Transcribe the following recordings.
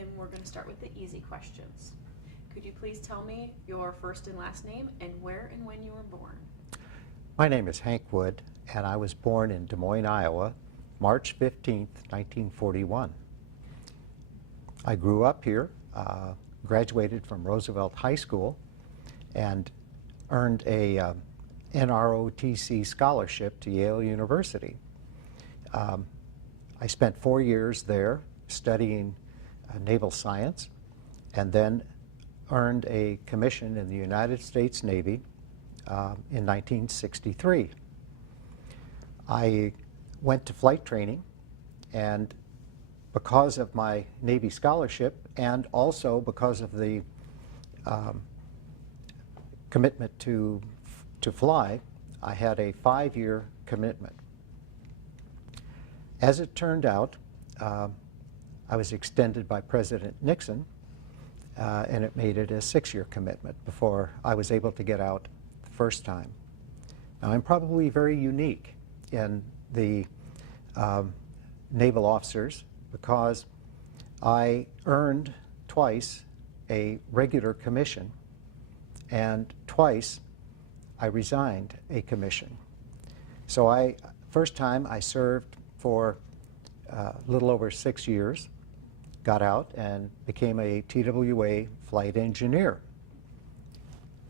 and we're going to start with the easy questions. Could you please tell me your first and last name and where and when you were born? My name is Hank Wood, and I was born in Des Moines, Iowa, March 15th, 1941. I grew up here, graduated from Roosevelt High School, and earned a NROTC scholarship to Yale University. I spent 4 years there studying naval science, and then earned a commission in the United States Navy in 1963. I went to flight training, and because of my Navy scholarship and also because of the commitment to fly, I had a 5-year commitment. As it turned out, I was extended by President Nixon, and it made it a 6-year commitment before I was able to get out the first time. Now, I'm probably very unique in the naval officers because I earned twice a regular commission, and twice I resigned a commission. So first time I served for a little over 6 years, got out and became a TWA flight engineer.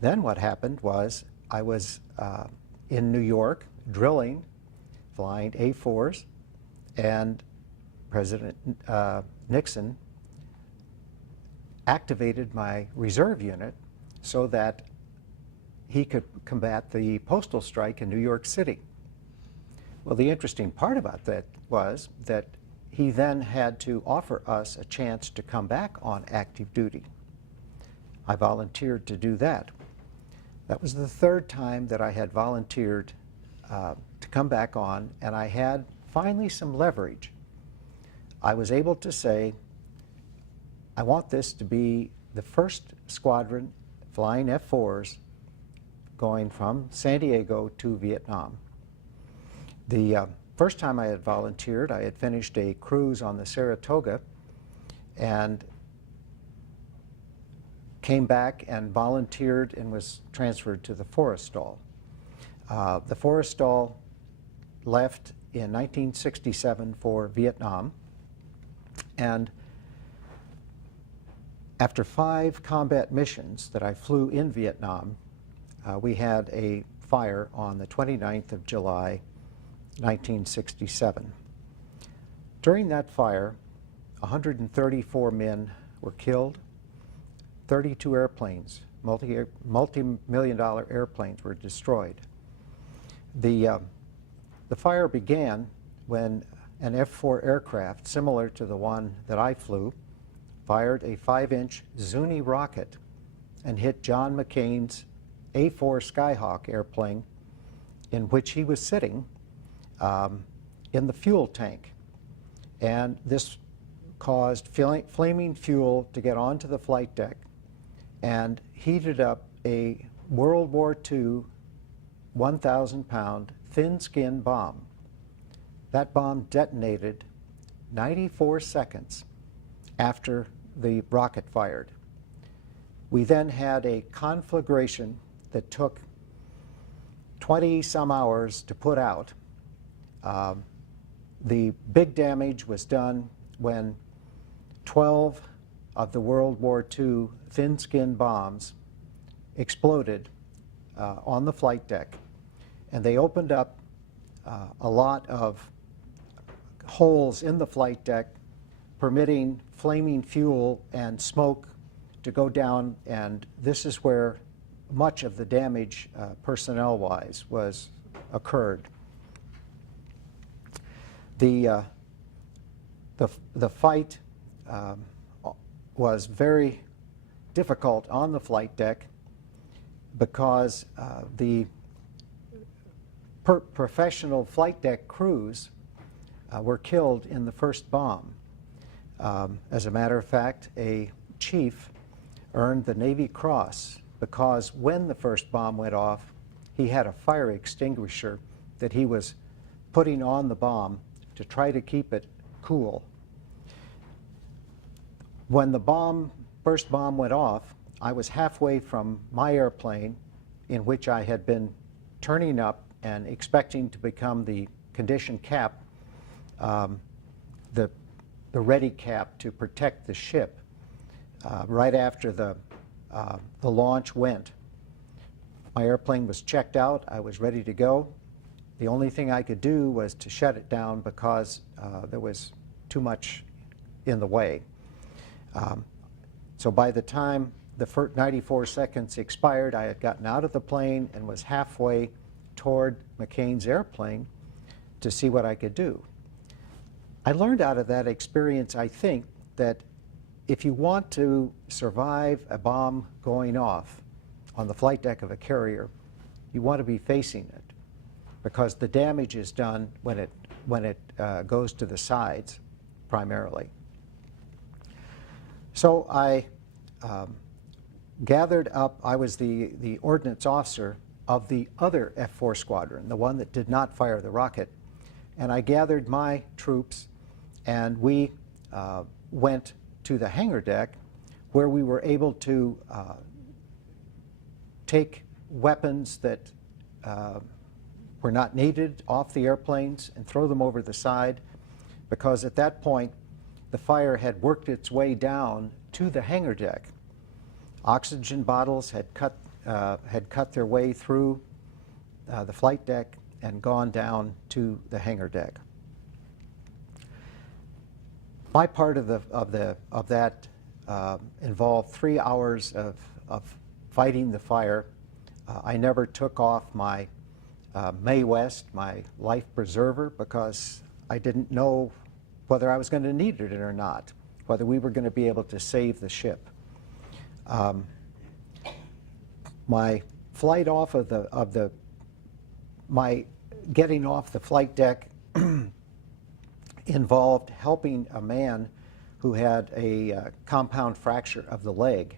Then what happened was I was in New York drilling, flying A4s, and President Nixon activated my reserve unit so that he could combat the postal strike in New York City. Well, the interesting part about that was that he then had to offer us a chance to come back on active duty. I volunteered to do that. That was the 3rd time that I had volunteered to come back on, and I had finally some leverage. I was able to say, I want this to be the first squadron flying F4s going from San Diego to Vietnam. The first time I had volunteered, I had finished a cruise on the Saratoga and came back and volunteered and was transferred to the Forrestal. The Forrestal left in 1967 for Vietnam, and after 5 combat missions that I flew in Vietnam, we had a fire on the 29th of July, 1967. During that fire, 134 men were killed, 32 airplanes, multi-million-dollar airplanes were destroyed. The fire began when an F-4 aircraft, similar to the one that I flew, fired a 5-inch Zuni rocket and hit John McCain's A-4 Skyhawk airplane, in which he was sitting in the fuel tank. And this caused flaming fuel to get onto the flight deck and heated up a World War II 1,000-pound thin-skin bomb. That bomb detonated 94 seconds after the rocket fired. We then had a conflagration that took 20-some hours to put out. The big damage was done when 12 of the World War II thin-skin bombs exploded on the flight deck, and they opened up a lot of holes in the flight deck, permitting flaming fuel and smoke to go down, and this is where much of the damage personnel-wise occurred. The fight was very difficult on the flight deck because the professional flight deck crews were killed in the first bomb. As a matter of fact, a chief earned the Navy Cross because when the first bomb went off, he had a fire extinguisher that he was putting on the bomb to try to keep it cool. When the first bomb went off, I was halfway from my airplane, in which I had been turning up and expecting to become the condition cap, the ready cap to protect the ship, right after the launch went. My airplane was checked out. I was ready to go. The only thing I could do was to shut it down because there was too much in the way. So by the time the first 94 seconds expired, I had gotten out of the plane and was halfway toward McCain's airplane to see what I could do. I learned out of that experience, I think, that if you want to survive a bomb going off on the flight deck of a carrier, you want to be facing it, because the damage is done when it goes to the sides primarily. So I gathered up. I was the ordnance officer of the other F-4 squadron, the one that did not fire the rocket, and I gathered my troops, and we went to the hangar deck, where we were able to take weapons that were not needed off the airplanes and throw them over the side, because at that point the fire had worked its way down to the hangar deck. Oxygen bottles had cut their way through the flight deck and gone down to the hangar deck. My part of that involved 3 hours of fighting the fire. I never took off my Mae West, my life preserver, because I didn't know whether I was going to need it or not, whether we were going to be able to save the ship. My flight off my getting off the flight deck involved helping a man who had a compound fracture of the leg.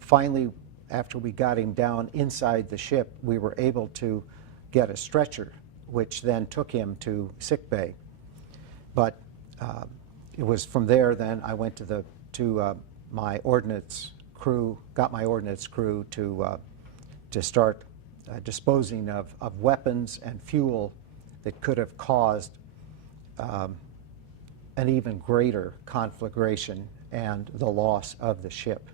Finally, after we got him down inside the ship, we were able to get a stretcher, which then took him to sick bay. But it was from there then I went to my ordnance crew, got my ordnance crew to start disposing of weapons and fuel that could have caused an even greater conflagration and the loss of the ship.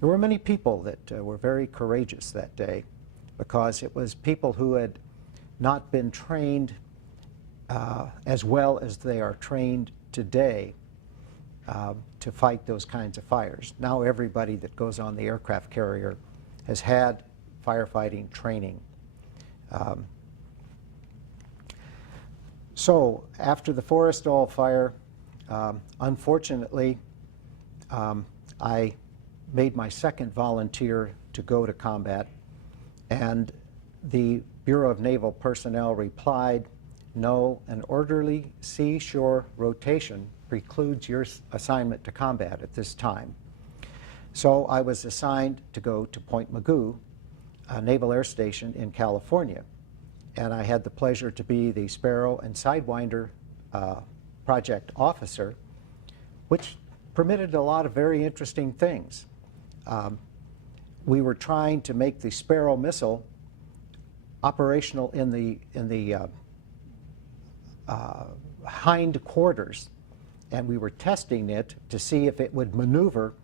There were many people that were very courageous that day, because it was people who had not been trained as well as they are trained today to fight those kinds of fires. Now everybody that goes on the aircraft carrier has had firefighting training. So after the Forrestal fire, unfortunately, I made my second volunteer to go to combat, and the Bureau of Naval Personnel replied, "No, an orderly seashore rotation precludes your assignment to combat at this time." So I was assigned to go to Point Mugu, a Naval Air Station in California, and I had the pleasure to be the Sparrow and Sidewinder project officer, which permitted a lot of very interesting things. We were trying to make the Sparrow missile operational in the hind quarters, and we were testing it to see if it would maneuver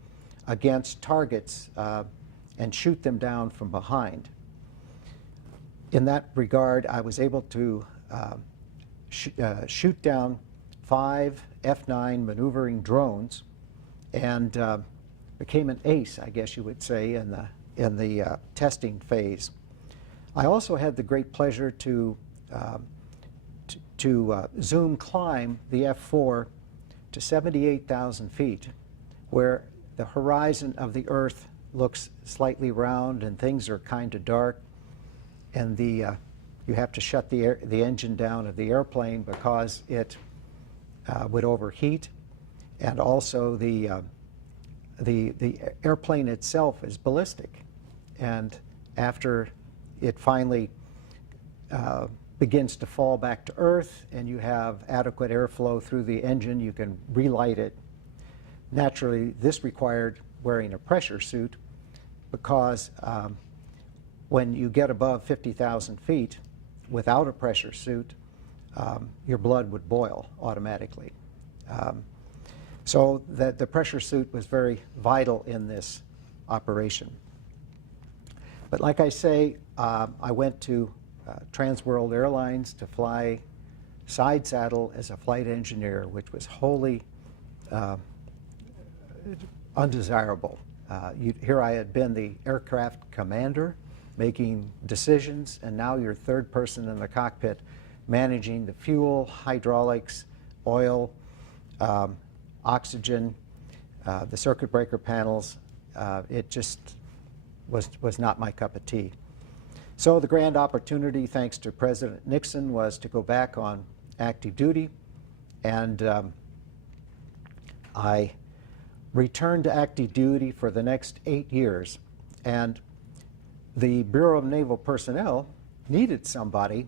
against targets and shoot them down from behind. In that regard, I was able to shoot down 5 F-9 maneuvering drones, and became an ace, I guess you would say, in the testing phase. I also had the great pleasure to zoom climb the F-4 to 78,000 feet, where the horizon of the Earth looks slightly round and things are kind of dark, and you have to shut the engine down of the airplane because it would overheat, and also the airplane itself is ballistic, and after it finally begins to fall back to Earth and you have adequate airflow through the engine, you can relight it. Naturally, this required wearing a pressure suit because when you get above 50,000 feet without a pressure suit, your blood would boil automatically. So that the pressure suit was very vital in this operation. But like I say, I went to Trans World Airlines to fly side saddle as a flight engineer, which was wholly undesirable. Here I had been the aircraft commander, making decisions, and now you're third person in the cockpit, managing the fuel, hydraulics, oil, oxygen, the circuit breaker panels. It just was not my cup of tea. So the grand opportunity, thanks to President Nixon, was to go back on active duty, and I returned to active duty for the next 8 years. And the Bureau of Naval Personnel needed somebody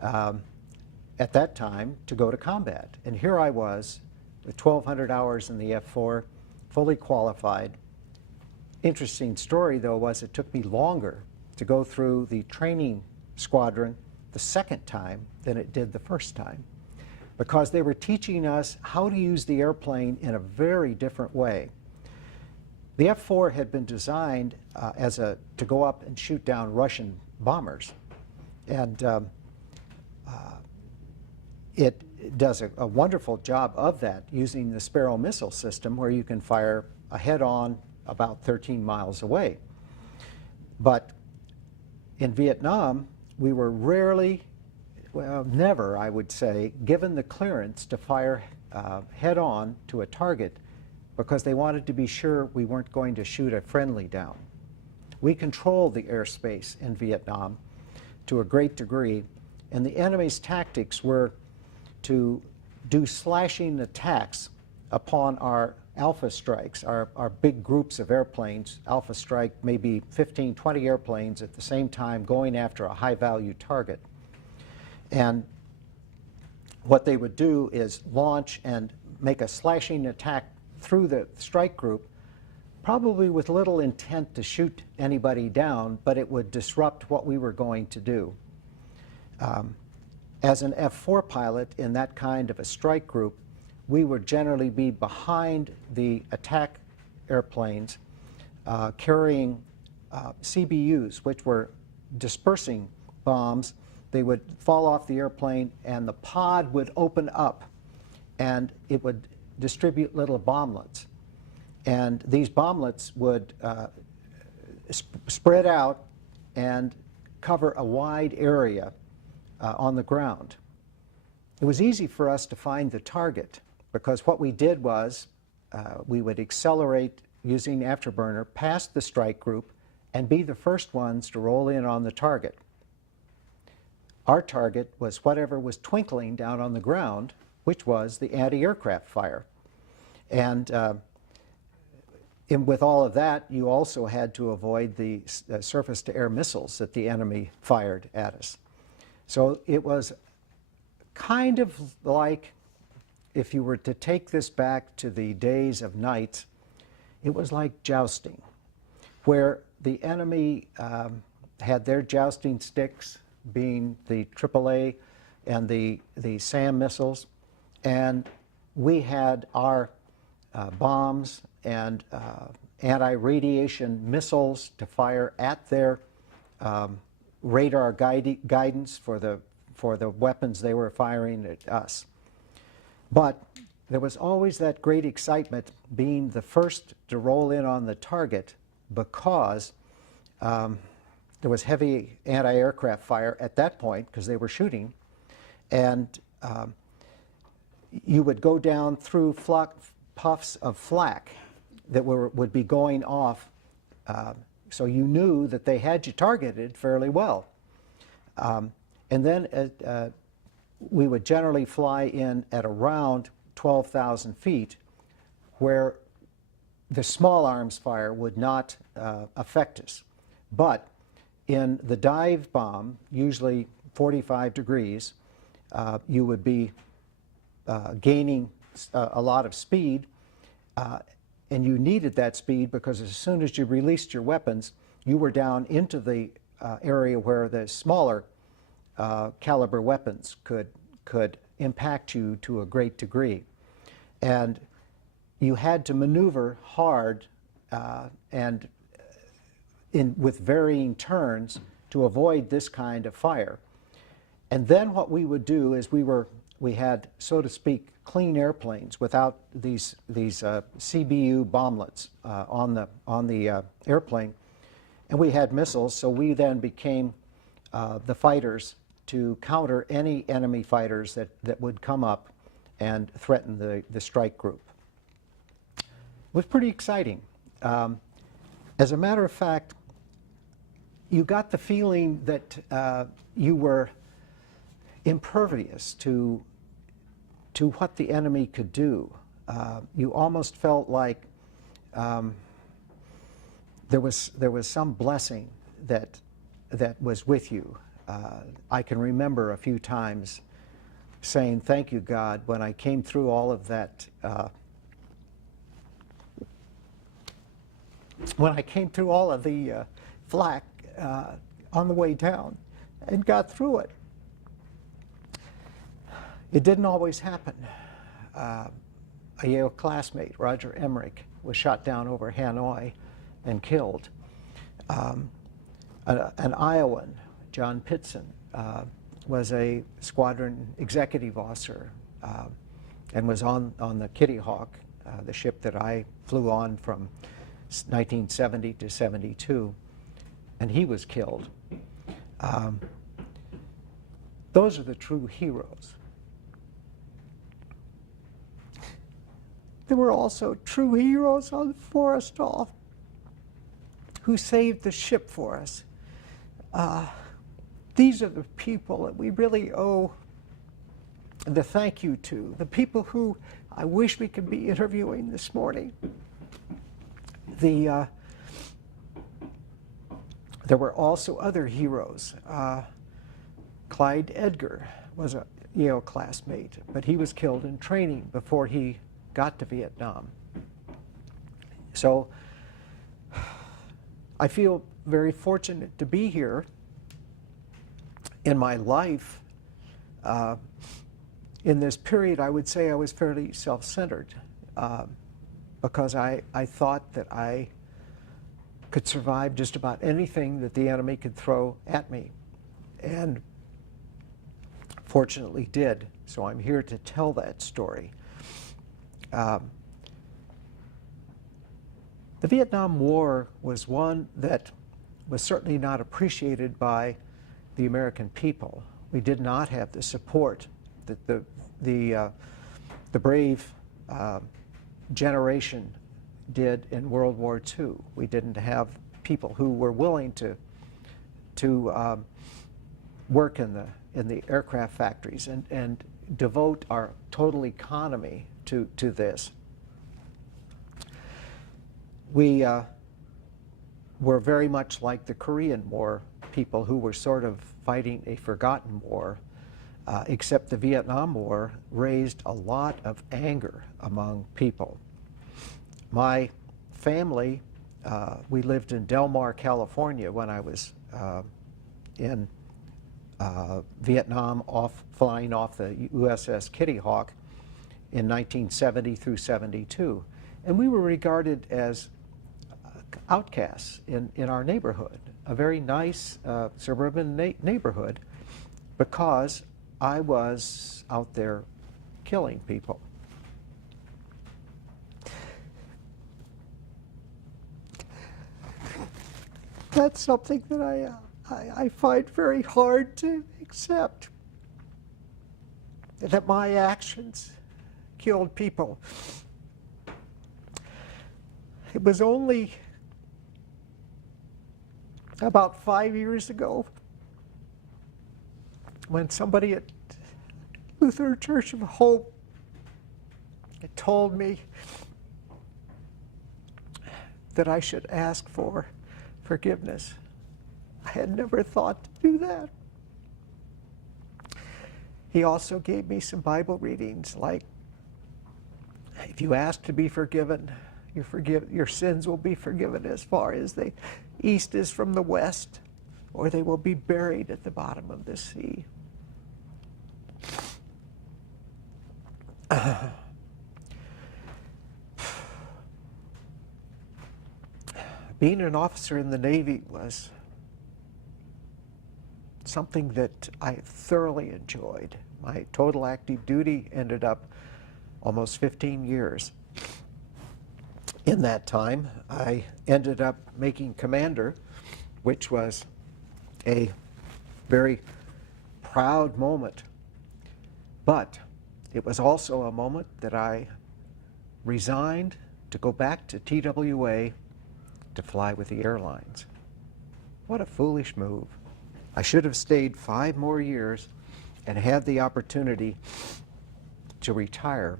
at that time to go to combat. And here I was with 1,200 hours in the F-4, fully qualified. Interesting story, though, was it took me longer to go through the training squadron the second time than it did the first time, because they were teaching us how to use the airplane in a very different way. The F-4 had been designed to go up and shoot down Russian bombers, and it does a wonderful job of that using the Sparrow missile system, where you can fire a head-on about 13 miles away. But in Vietnam, we were rarely, well, never, I would say, given the clearance to fire head-on to a target, because they wanted to be sure we weren't going to shoot a friendly down. We controlled the airspace in Vietnam to a great degree, and the enemy's tactics were to do slashing attacks upon our alpha strikes, our big groups of airplanes. Alpha strike maybe 15, 20 airplanes at the same time going after a high-value target. And what they would do is launch and make a slashing attack through the strike group, probably with little intent to shoot anybody down, but it would disrupt what we were going to do. As an F-4 pilot in that kind of a strike group, we would generally be behind the attack airplanes carrying CBUs, which were dispersing bombs. They would fall off the airplane, and the pod would open up, and it would distribute little bomblets. And these bomblets would spread out and cover a wide area on the ground. It was easy for us to find the target, because what we did was we would accelerate using afterburner past the strike group and be the first ones to roll in on the target. Our target was whatever was twinkling down on the ground, which was the anti-aircraft fire. And with all of that, you also had to avoid the surface-to-air missiles that the enemy fired at us. So it was kind of like, if you were to take this back to the days of knights, it was like jousting, where the enemy had their jousting sticks, being the AAA and the SAM missiles, and we had our bombs and anti-radiation missiles to fire at their radar guidance for the weapons they were firing at us. But there was always that great excitement being the first to roll in on the target, because there was heavy anti-aircraft fire at that point because they were shooting, and you would go down through puffs of flak that would be going off, so you knew that they had you targeted fairly well. And then we would generally fly in at around 12,000 feet, where the small arms fire would not affect us. But in the dive bomb, usually 45 degrees, you would be gaining a lot of speed, And you needed that speed because as soon as you released your weapons, you were down into the area where the smaller caliber weapons could impact you to a great degree. And you had to maneuver hard and with varying turns to avoid this kind of fire. And then what we would do is we had, so to speak, clean airplanes without these CBU bomblets on the airplane, and we had missiles. So we then became the fighters to counter any enemy fighters that would come up and threaten the strike group. It was pretty exciting. As a matter of fact, you got the feeling that you were impervious to what the enemy could do. You almost felt like there was some blessing that was with you. I can remember a few times saying, "Thank you, God," when I came through all of that. When I came through all of the flak on the way down and got through it. It didn't always happen. A Yale classmate, Roger Emmerich, was shot down over Hanoi and killed. An Iowan, John Pitson, was a squadron executive officer and was on the Kitty Hawk, the ship that I flew on from 1970 to 72, and he was killed. Those are the true heroes. There were also true heroes on the Forrestal who saved the ship for us. These are the people that we really owe the thank you to, the people who I wish we could be interviewing this morning. There were also other heroes. Clyde Edgar was a Yale classmate, but he was killed in training before he got to Vietnam. So I feel very fortunate to be here. In my life, in this period, I would say I was fairly self-centered because I thought that I could survive just about anything that the enemy could throw at me, and fortunately did. So I'm here to tell that story. The Vietnam War was one that was certainly not appreciated by the American people. We did not have the support that the brave generation did in World War II. We didn't have people who were willing to work in the aircraft factories and devote our total economy to this. We were very much like the Korean War people who were sort of fighting a forgotten war, except the Vietnam War raised a lot of anger among people. My family, we lived in Del Mar, California when I was in Vietnam, flying off the USS Kitty Hawk in 1970 through 72. And we were regarded as outcasts in our neighborhood, a very nice suburban neighborhood, because I was out there killing people. That's something that I find very hard to accept, that my actions killed people. It was only about 5 years ago when somebody at Lutheran Church of Hope had told me that I should ask for forgiveness. I had never thought to do that. He also gave me some Bible readings like If you ask to be forgiven, your sins will be forgiven as far as the east is from the west, or they will be buried at the bottom of the sea. Being an officer in the Navy was something that I thoroughly enjoyed. My total active duty ended up almost 15 years. In that time, I ended up making commander, which was a very proud moment. But it was also a moment that I resigned to go back to TWA to fly with the airlines. What a foolish move. I should have stayed 5 more years and had the opportunity to retire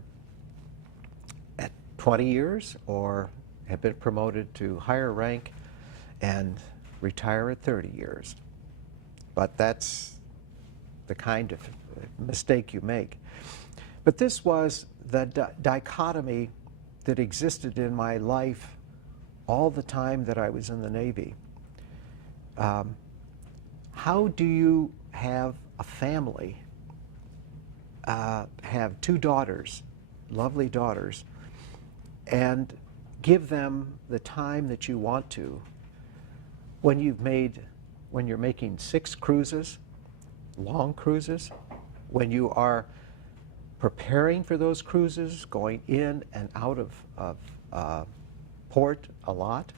at 20 years or have been promoted to higher rank and retire at 30 years. But that's the kind of mistake you make. But this was the dichotomy that existed in my life all the time that I was in the Navy. How do you have a family, have 2 daughters, lovely daughters, and give them the time that you want to when you're making 6 cruises, long cruises, when you are preparing for those cruises, going in and out of port a lot.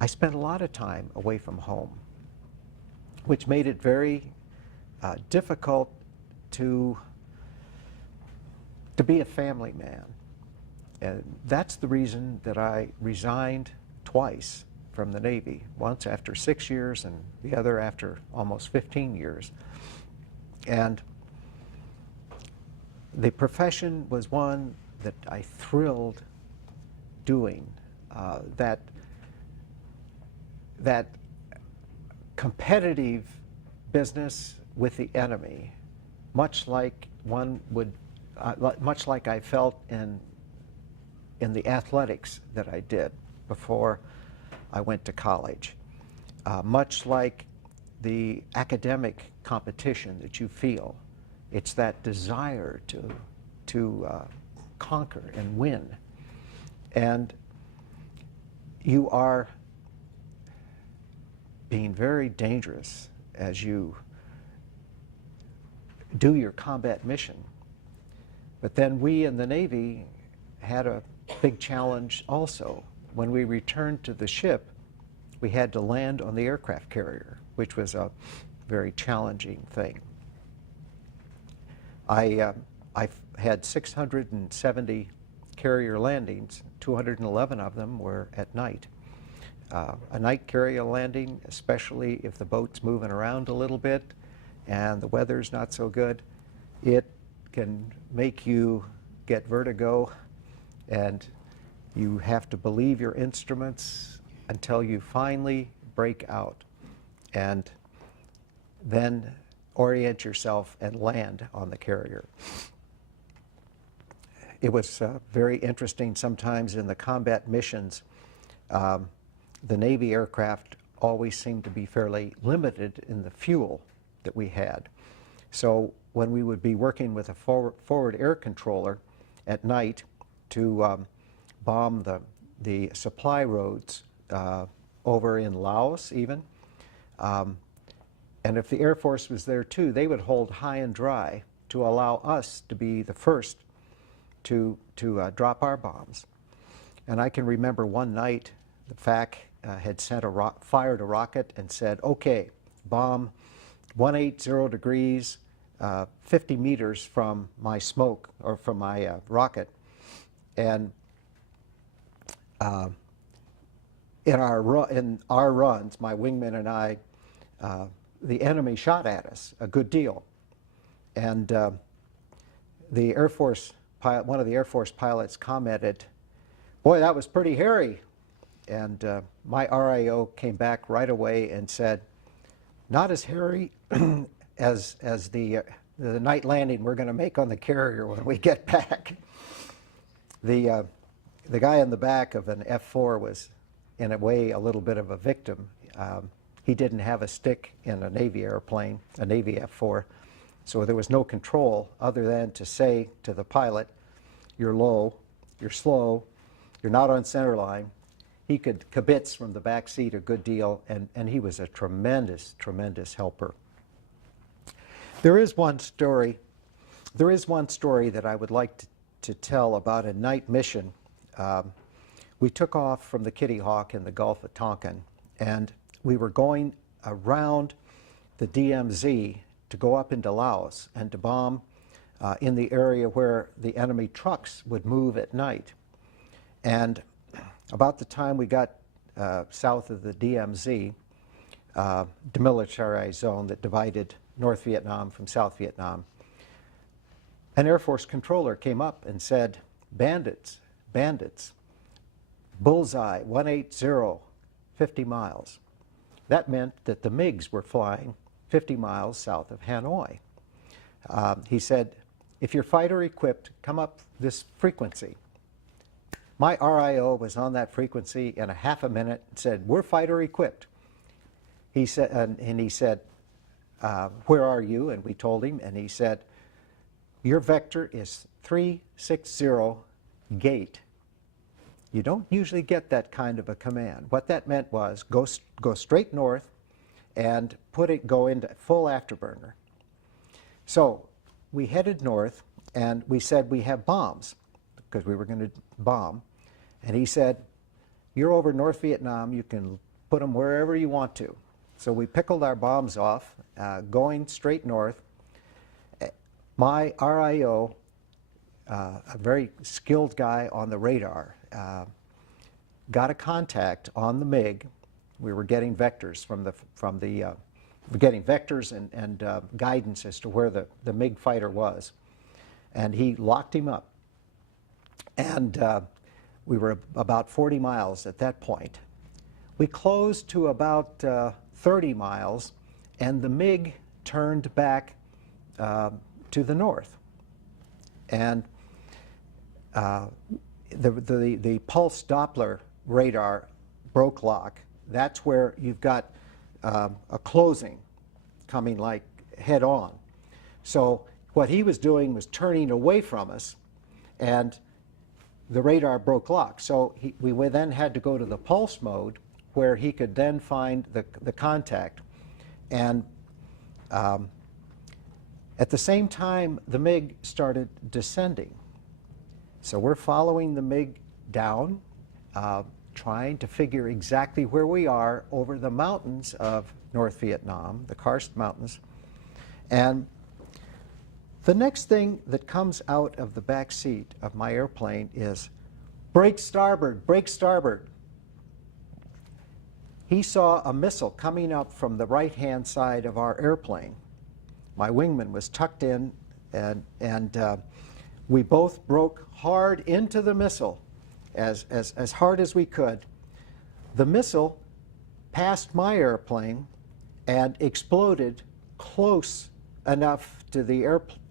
I spent a lot of time away from home, which made it very difficult to be a family man. And that's the reason that I resigned twice from the Navy, once after 6 years and the other after almost 15 years. And the profession was one that I thrilled doing. That competitive business with the enemy, much like I felt in the athletics that I did before I went to college, much like the academic competition that you feel. It's that desire to conquer and win. And you are being very dangerous as you do your combat mission. But then we in the Navy had a big challenge also. When we returned to the ship, we had to land on the aircraft carrier, which was a very challenging thing. I've had 670 carrier landings. 211 of them were at night. A night carrier landing, especially if the boat's moving around a little bit and the weather's not so good, it can make you get vertigo, and you have to believe your instruments until you finally break out and then orient yourself and land on the carrier. It was very interesting sometimes in the combat missions. The Navy aircraft always seemed to be fairly limited in the fuel that we had. So when we would be working with a forward air controller at night to bomb the supply roads over in Laos even, and if the Air Force was there too, they would hold high and dry to allow us to be the first to drop our bombs. And I can remember one night the FAC had fired a rocket and said, okay, bomb 180 degrees, 50 meters from my smoke, or from my rocket. And in our runs, my wingman and I, the enemy shot at us a good deal. And the Air Force pilot, one of the Air Force pilots commented, "Boy, that was pretty hairy." And my RIO came back right away and said, "Not as hairy as the the night landing we're going to make on the carrier when we get back. The guy in the back of an F-4 was, in a way, a little bit of a victim. He didn't have a stick in a Navy airplane, a Navy F-4, so there was no control other than to say to the pilot, "You're low, you're slow, you're not on center line." He could kibitz from the back seat a good deal, and he was a tremendous, tremendous helper. There is one story that I would like to tell about a night mission. We took off from the Kitty Hawk in the Gulf of Tonkin, and we were going around the DMZ to go up into Laos and to bomb in the area where the enemy trucks would move at night. And about the time we got south of the DMZ, demilitarized zone that divided North Vietnam from South Vietnam, an Air Force controller came up and said, "Bandits, bandits, bullseye 180, 50 miles. That meant that the MiGs were flying 50 miles south of Hanoi. He said, "If you're fighter equipped, come up this frequency." My RIO was on that frequency in a half a minute and said, "We're fighter equipped." He said, and he said, "Where are you?" And we told him, and he said, "Your vector is 360 gate." You don't usually get that kind of a command. What that meant was go straight north and go into full afterburner. So we headed north, and we said we have bombs because we were going to bomb. And he said, "You're over North Vietnam. You can put them wherever you want to." So we pickled our bombs off, going straight north. My RIO, a very skilled guy on the radar, got a contact on the MiG. We were getting vectors getting vectors and guidance as to where the MiG fighter was, and he locked him up. And we were about 40 miles at that point. We closed to about 30 miles, and the MiG turned back to the north. And the pulse Doppler radar broke lock. That's where you've got a closing coming like head on. So what he was doing was turning away from us, and the radar broke lock. So we then had to go to the pulse mode, where he could then find the contact. And at the same time, the MiG started descending. So we're following the MiG down, trying to figure exactly where we are over the mountains of North Vietnam, the Karst Mountains. And the next thing that comes out of the back seat of my airplane is, "Brake starboard, brake starboard." He saw a missile coming up from the right-hand side of our airplane. My wingman was tucked in, and we both broke hard into the missile, as hard as we could. The missile passed my airplane and exploded close enough to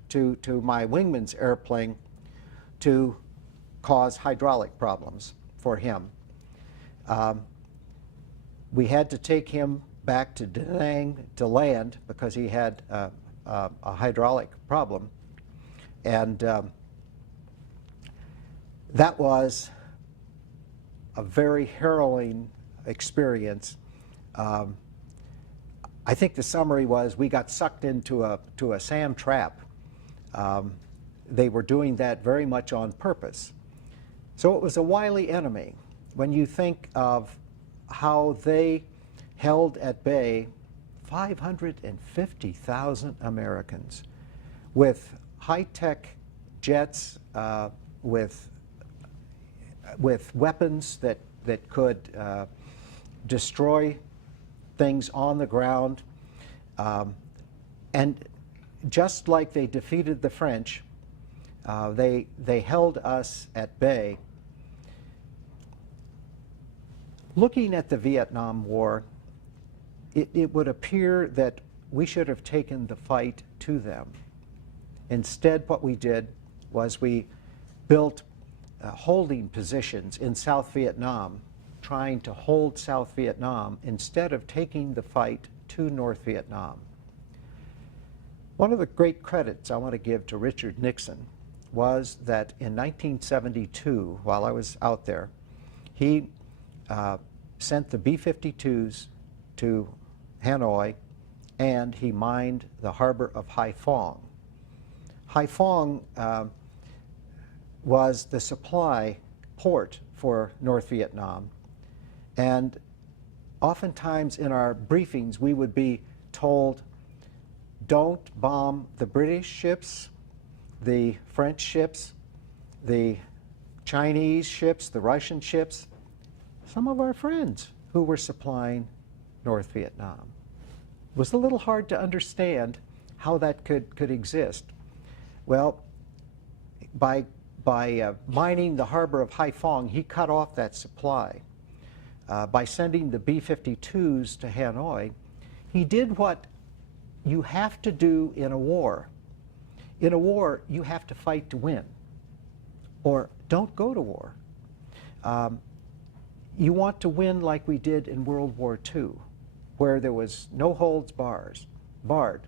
to my wingman's airplane to cause hydraulic problems for him. We had to take him back to Da Nang to land because he had a hydraulic problem. And that was a very harrowing experience. I think the summary was we got sucked into a SAM trap. They were doing that very much on purpose. So it was a wily enemy. When you think of how they held at bay 550,000 Americans with high-tech jets, with weapons that could destroy things on the ground, and just like they defeated the French, they held us at bay. Looking at the Vietnam War, it would appear that we should have taken the fight to them. Instead, what we did was we built holding positions in South Vietnam, trying to hold South Vietnam instead of taking the fight to North Vietnam. One of the great credits I want to give to Richard Nixon was that in 1972, while I was out there, he sent the B-52s to Hanoi, and he mined the harbor of Haiphong. Haiphong was the supply port for North Vietnam, and oftentimes in our briefings we would be told, don't bomb the British ships, the French ships, the Chinese ships, the Russian ships, some of our friends who were supplying North Vietnam. It was a little hard to understand how that could exist. Well, by mining the harbor of Haiphong, he cut off that supply. By sending the B-52s to Hanoi, he did what you have to do in a war. In a war, you have to fight to win, or don't go to war. You want to win like we did in World War II, where there was no holds barred.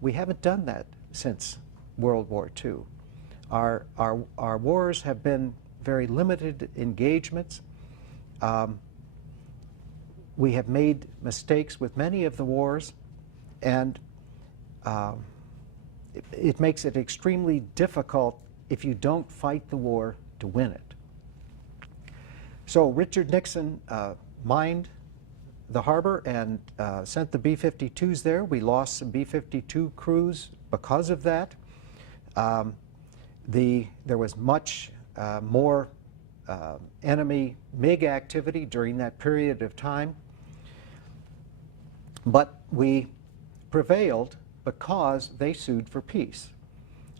We haven't done that since World War II. Our wars have been very limited engagements. We have made mistakes with many of the wars, and it makes it extremely difficult if you don't fight the war to win it. So Richard Nixon mined the harbor and sent the B-52s there. We lost some B-52 crews because of that. There was much more enemy MiG activity during that period of time. But we prevailed because they sued for peace.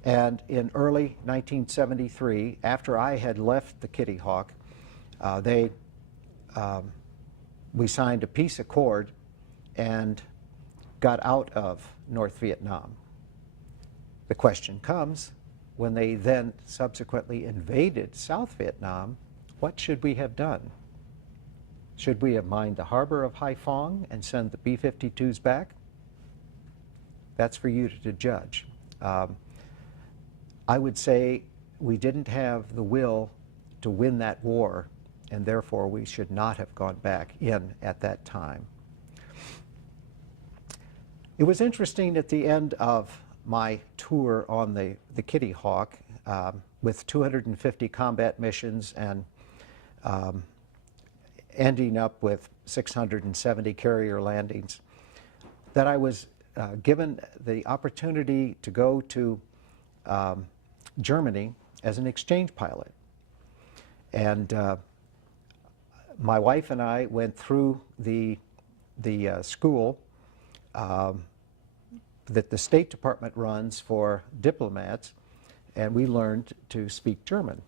And in early 1973, after I had left the Kitty Hawk, we signed a peace accord and got out of North Vietnam. The question comes, when they then subsequently invaded South Vietnam, what should we have done? Should we have mined the harbor of Haiphong and send the B-52s back? That's for you to judge. I would say we didn't have the will to win that war, and therefore we should not have gone back in at that time. It was interesting at the end of my tour on the Kitty Hawk with 250 combat missions and ending up with 670 carrier landings, that I was given the opportunity to go to Germany as an exchange pilot. And my wife and I went through the school that the State Department runs for diplomats, and we learned to speak German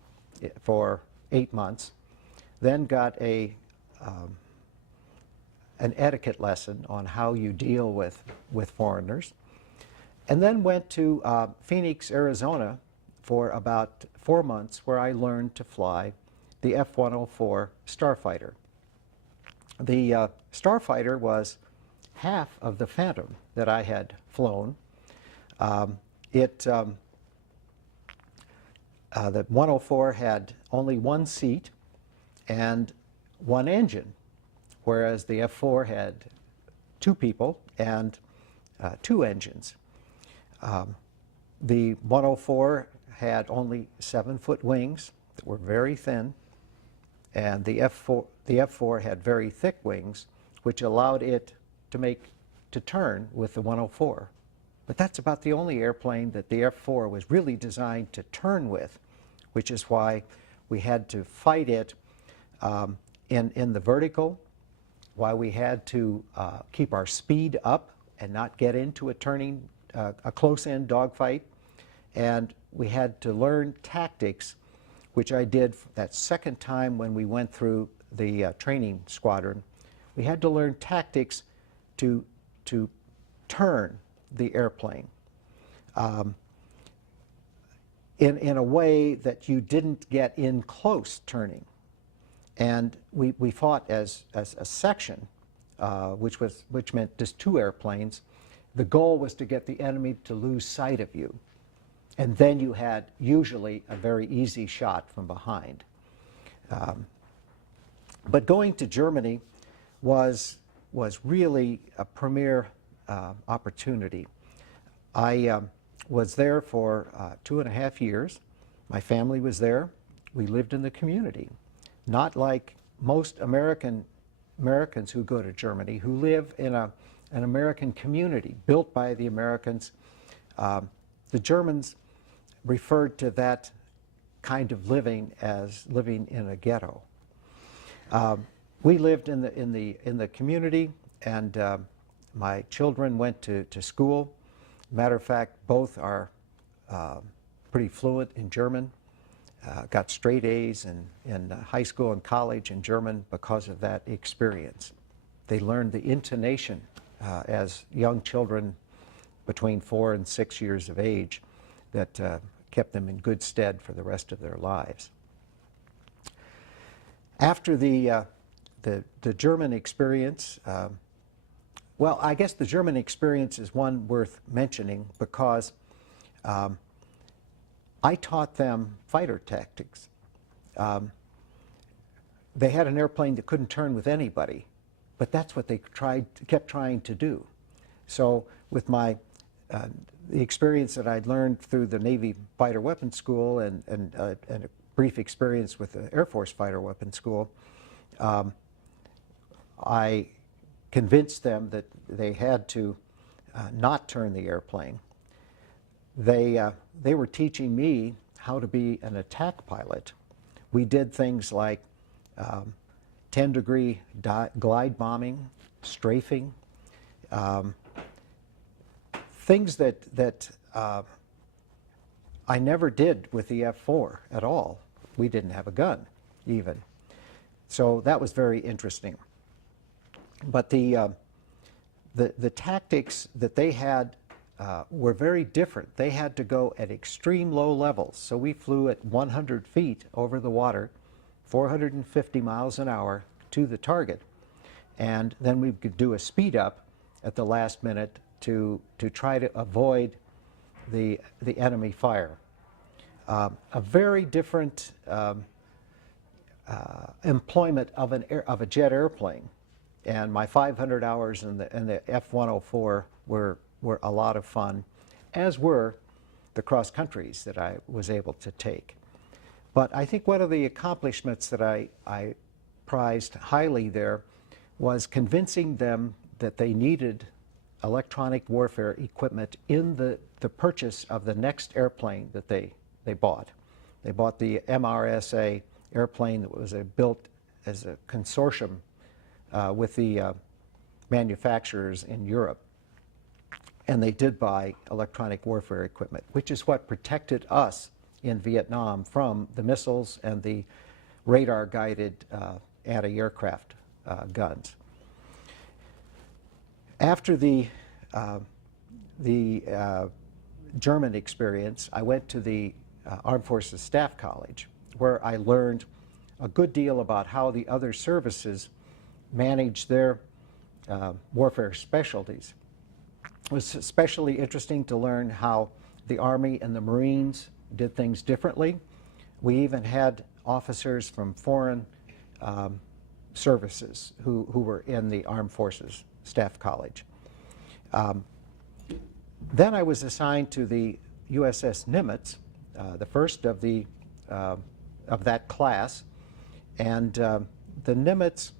for 8 months, then got an etiquette lesson on how you deal with foreigners, and then went to Phoenix, Arizona for about 4 months, where I learned to fly the F-104 Starfighter. The Starfighter was half of the Phantom that I had flown. The 104 had only one seat and one engine, whereas the F-4 had 2 people and 2 engines. The 104 had only 7-foot wings that were very thin, and the F-4 had very thick wings, which allowed it to turn with the 104. But that's about the only airplane that the F-4 was really designed to turn with, which is why we had to fight it in the vertical, why we had to keep our speed up and not get into a close-in dogfight, and we had to learn tactics, which I did that second time when we went through the training squadron. We had to learn tactics to turn the airplane. in a way that you didn't get in close turning. And we fought as a section, which meant just 2 airplanes. The goal was to get the enemy to lose sight of you. And then you had usually a very easy shot from behind. But going to Germany was really a premier opportunity. I was there for 2.5 years. My family was there. We lived in the community. Not like most Americans who go to Germany, who live in an American community built by the Americans. The Germans referred to that kind of living as living in a ghetto. We lived in the community, and my children went to school. Matter of fact, both are pretty fluent in German. Got straight A's in high school and college in German because of that experience. They learned the intonation as young children between 4 and 6 years of age that kept them in good stead for the rest of their lives. After the German experience, well, I guess the German experience is one worth mentioning because I taught them fighter tactics. They had an airplane that couldn't turn with anybody, but that's what they kept trying to do. So with the experience that I'd learned through the Navy Fighter Weapons School and a brief experience with the Air Force Fighter Weapons School, I convinced them that they had to not turn the airplane. They were teaching me how to be an attack pilot. We did things like 10-degree glide bombing, strafing, things that I never did with the F-4 at all. We didn't have a gun, even. So that was very interesting. But the tactics that they had were very different. They had to go at extreme low levels. So we flew at 100 feet over the water, 450 miles an hour to the target. And then we could do a speed up at the last minute to try to avoid the enemy fire. A very different employment of a jet airplane. And my 500 hours in the F-104 were a lot of fun, as were the cross countries that I was able to take. But I think one of the accomplishments that I prized highly there was convincing them that they needed electronic warfare equipment in the purchase of the next airplane that they bought. They bought the MRSA airplane that was built as a consortium with the manufacturers in Europe. And they did buy electronic warfare equipment, which is what protected us in Vietnam from the missiles and the radar-guided anti-aircraft guns. After the German experience, I went to the Armed Forces Staff College, where I learned a good deal about how the other services manage their warfare specialties. It was especially interesting to learn how the Army and the Marines did things differently. We even had officers from foreign services who were in the Armed Forces Staff College. Then I was assigned to the Uss Nimitz, the first of that class, and the Nimitz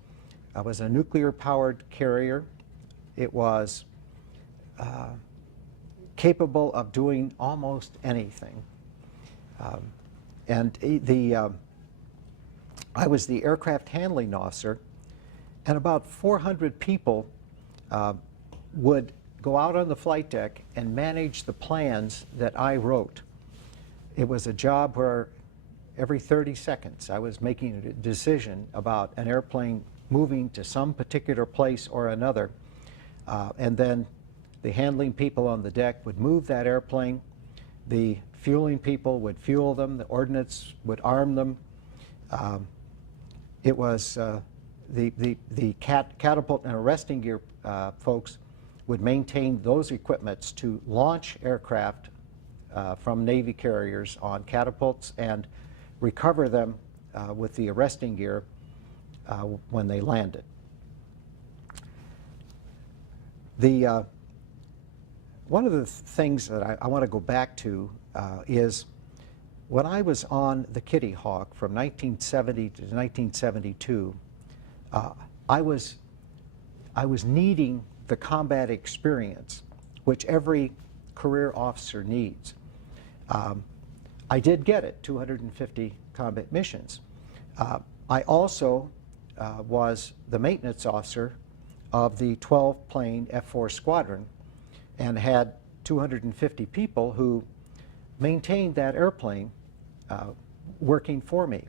was a nuclear-powered carrier. It was capable of doing almost anything. I was the aircraft handling officer, and about 400 people would go out on the flight deck and manage the plans that I wrote. It was a job where every 30 seconds I was making a decision about an airplane moving to some particular place or another, and then the handling people on the deck would move that airplane. The fueling people would fuel them, the ordnance would arm them. It was the catapult and arresting gear folks would maintain those equipments to launch aircraft from Navy carriers on catapults and recover them with the arresting gear when they landed. One of the things that I want to go back to is when I was on the Kitty Hawk from 1970 to 1972, I was needing the combat experience, which every career officer needs. I did get it, 250 combat missions. I also was the maintenance officer of the 12-plane F-4 squadron and had 250 people who maintained that airplane working for me.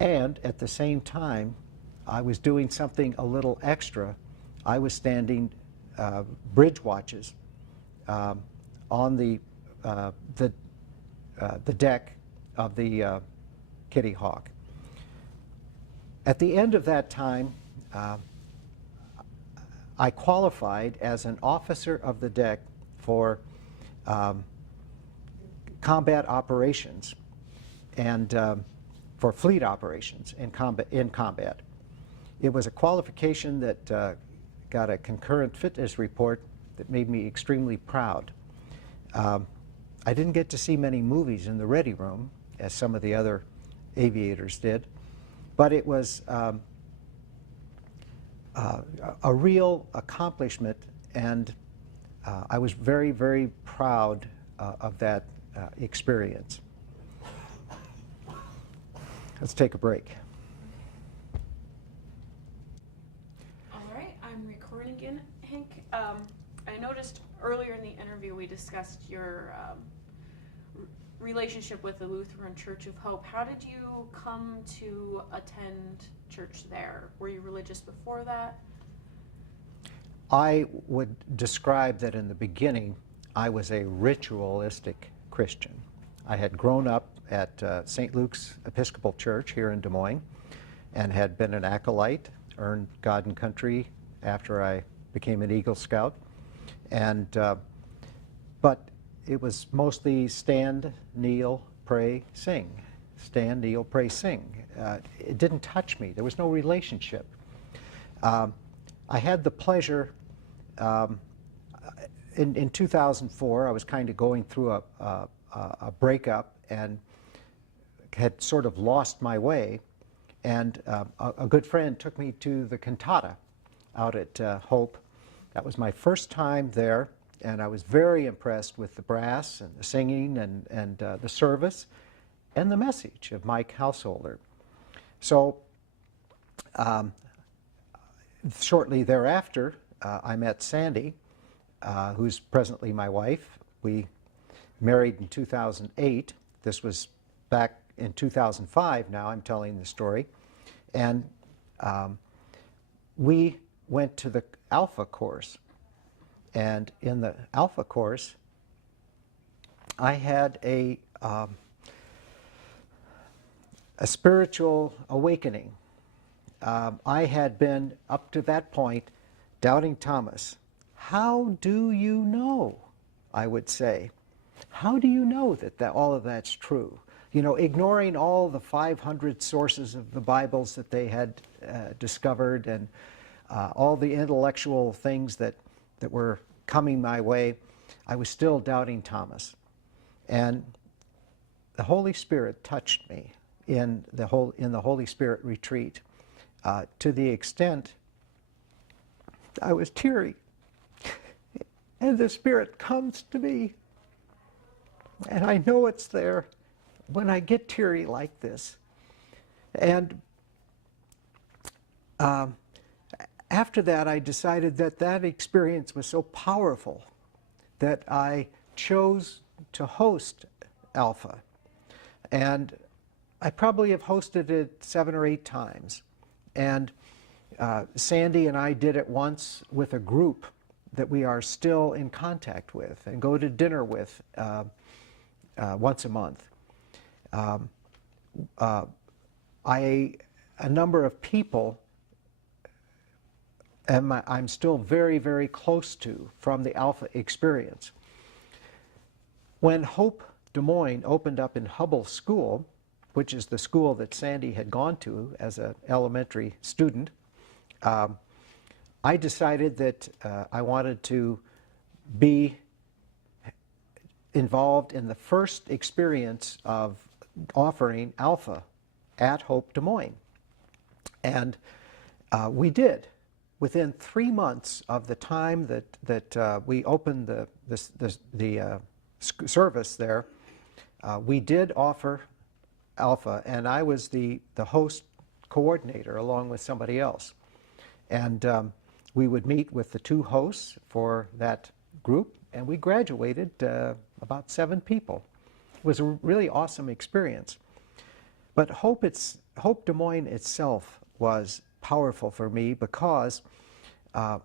And at the same time, I was doing something a little extra. I was standing bridge watches on the deck of the Kitty Hawk. At the end of that time, I qualified as an officer of the deck for combat operations and for fleet operations in combat. It was a qualification that got a concurrent fitness report that made me extremely proud. I didn't get to see many movies in the ready room, as some of the other aviators did, but it was a real accomplishment, and I was very, very proud of that experience. Let's take a break. All right, I'm recording again, Hank. I noticed earlier in the interview we discussed your relationship with the Lutheran Church of Hope. How did you come to attend church there? Were you religious before that? I would describe that in the beginning I was a ritualistic Christian. I had grown up at St. Luke's Episcopal Church here in Des Moines and had been an acolyte, earned God and Country after I became an Eagle Scout. And but it was mostly stand, kneel, pray, sing. Stand, kneel, pray, sing. It didn't touch me. There was no relationship. I had the pleasure, in 2004, I was kind of going through a breakup and had sort of lost my way. And a good friend took me to the cantata out at Hope. That was my first time there, and I was very impressed with the brass and the singing and the service and the message of Mike Householder. So shortly thereafter, I met Sandy, who's presently my wife. We married in 2008. This was back in 2005 now, I'm telling the story. And we went to the Alpha course. And in the Alpha course, I had a spiritual awakening. I had been, up to that point, doubting Thomas. How do you know, I would say. How do you know that all of that's true? You know, ignoring all the 500 sources of the Bibles that they had discovered and all the intellectual things that were coming my way, I was still doubting Thomas. And the Holy Spirit touched me in the Holy Spirit retreat to the extent I was teary. And the Spirit comes to me, and I know it's there when I get teary like this. And after that, I decided that that experience was so powerful that I chose to host Alpha. And I probably have hosted it 7 or 8 times. And Sandy and I did it once with a group that we are still in contact with and go to dinner with once a month. A number of people I'm still very, very close to from the Alpha experience. When Hope Des Moines opened up in Hubble School, which is the school that Sandy had gone to as an elementary student, I decided that I wanted to be involved in the first experience of offering Alpha at Hope Des Moines. And we did. Within 3 months of the time that we opened the service there, we did offer Alpha, and I was the host coordinator along with somebody else. And we would meet with the 2 hosts for that group, and we graduated about 7 people. It was a really awesome experience. But Hope Des Moines itself was powerful for me because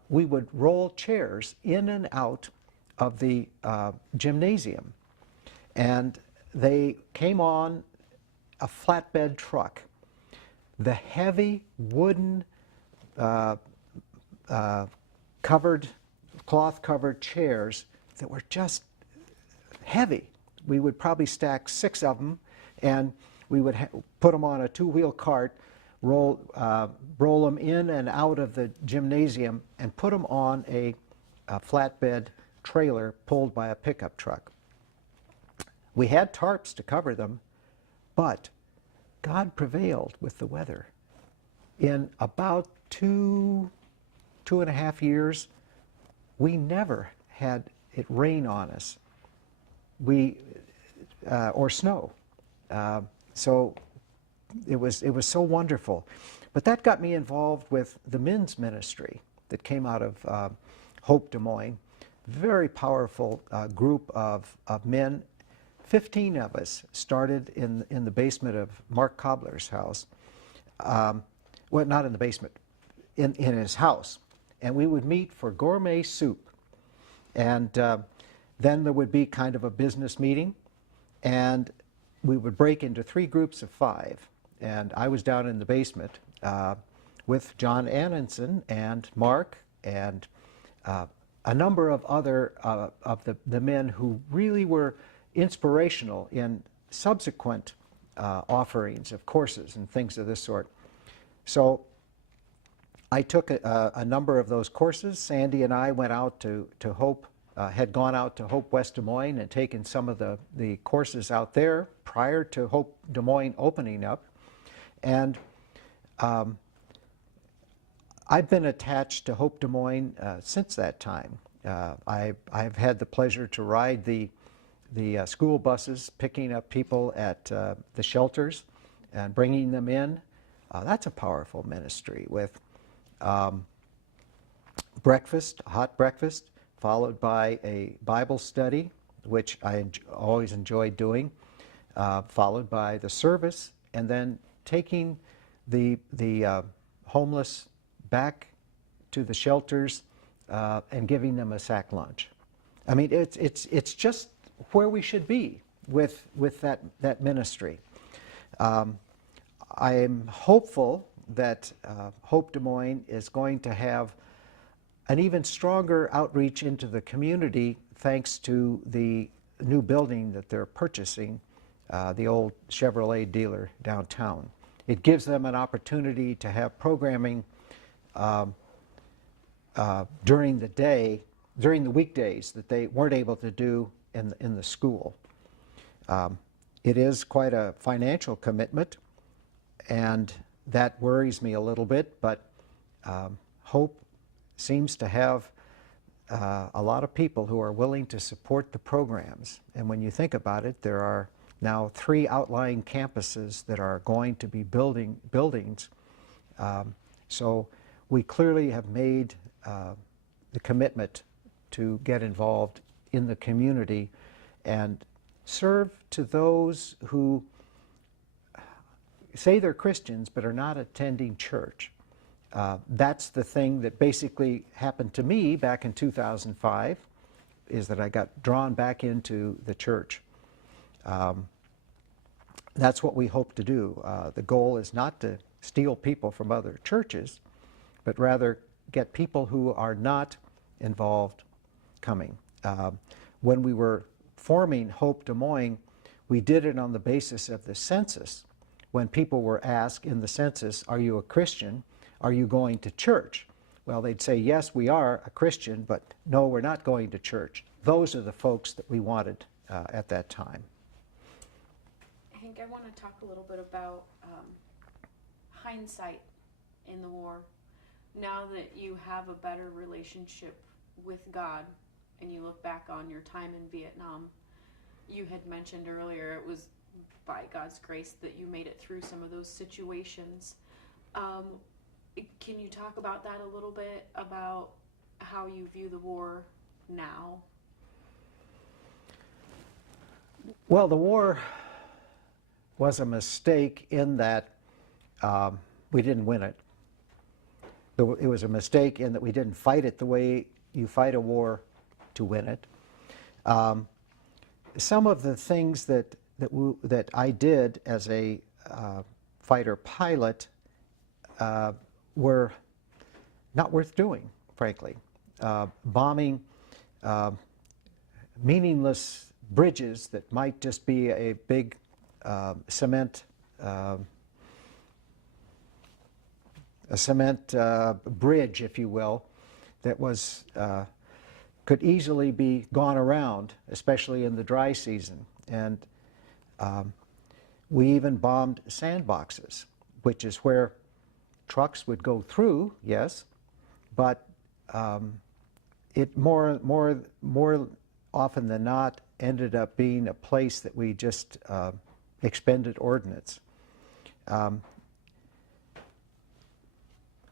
we would roll chairs in and out of the gymnasium, and they came on a flatbed truck. The heavy wooden cloth-covered chairs that were just heavy. We would probably stack 6 of them, and we would put them on a 2-wheel cart, roll them in and out of the gymnasium, and put them on a flatbed trailer pulled by a pickup truck. We had tarps to cover them, but God prevailed with the weather. In about 2.5 years, we never had it rain on us, or snow. So it was so wonderful. But that got me involved with the men's ministry that came out of Hope Des Moines. Very powerful group of men. 15 of us started in the basement of Mark Cobbler's house. Well, not in the basement, in his house. And we would meet for gourmet soup. And then there would be kind of a business meeting. And we would break into 3 groups of 5. And I was down in the basement with John Annenson and Mark and a number of other of the men who really were inspirational in subsequent offerings of courses and things of this sort. So I took a number of those courses. Sandy and I went out to Hope, had gone out to Hope West Des Moines and taken some of the courses out there prior to Hope Des Moines opening up. And I've been attached to Hope Des Moines since that time. I've had the pleasure to ride the school buses, picking up people at the shelters and bringing them in. That's a powerful ministry with breakfast, hot breakfast, followed by a Bible study, which I always enjoyed doing, followed by the service, and then taking the homeless back to the shelters and giving them a sack lunch. I mean, it's just where we should be with that ministry. I am hopeful that Hope Des Moines is going to have an even stronger outreach into the community thanks to the new building that they're purchasing, the old Chevrolet dealer downtown. It gives them an opportunity to have programming during the day, during the weekdays that they weren't able to do in the school. It is quite a financial commitment, and that worries me a little bit, but Hope seems to have a lot of people who are willing to support the programs. And when you think about it, there are now 3 outlying campuses that are going to be buildings. So we clearly have made the commitment to get involved in the community and serve to those who say they're Christians but are not attending church. That's the thing that basically happened to me back in 2005, is that I got drawn back into the church. That's what we hope to do. The goal is not to steal people from other churches, but rather get people who are not involved coming. When we were forming Hope Des Moines, we did it on the basis of the census. When people were asked in the census, are you a Christian? Are you going to church? Well, they'd say, yes, we are a Christian, but no, we're not going to church. Those are the folks that we wanted at that time. Hank, I want to talk a little bit about hindsight in the war. Now that you have a better relationship with God and you look back on your time in Vietnam, you had mentioned earlier it was by God's grace that you made it through some of those situations. Can you talk about that a little bit, about how you view the war now? Well, the war was a mistake in that we didn't win it. It was a mistake in that we didn't fight it the way you fight a war to win it. Some of the things that I did as a fighter pilot were not worth doing, frankly. Bombing meaningless bridges that might just be a big cement bridge, if you will, that was could easily be gone around, especially in the dry season. And we even bombed sandboxes, which is where trucks would go through, yes, but it more often than not ended up being a place that we just expended ordnance.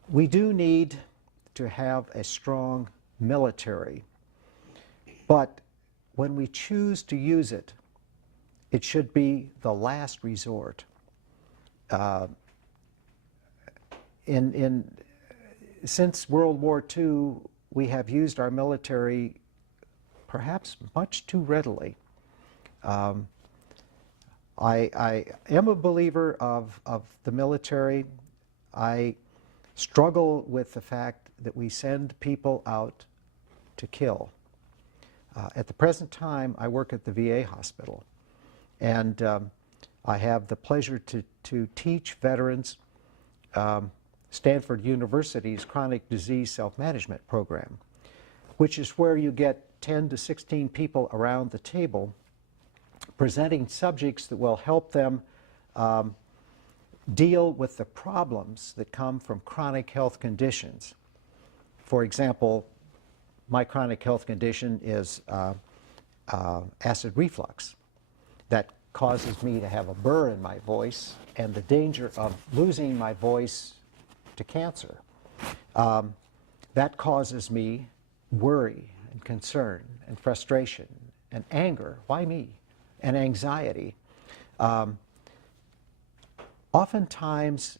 We do need to have a strong military, but when we choose to use it, it should be the last resort. Since World War II, we have used our military perhaps much too readily. I am a believer of the military. I struggle with the fact that we send people out to kill. At the present time, I work at the VA hospital, and I have the pleasure to teach veterans Stanford University's chronic disease self-management program, which is where you get 10 to 16 people around the table presenting subjects that will help them deal with the problems that come from chronic health conditions. For example, my chronic health condition is acid reflux. That causes me to have a burr in my voice and the danger of losing my voice to cancer. That causes me worry and concern and frustration and anger. Why me? And anxiety. Oftentimes,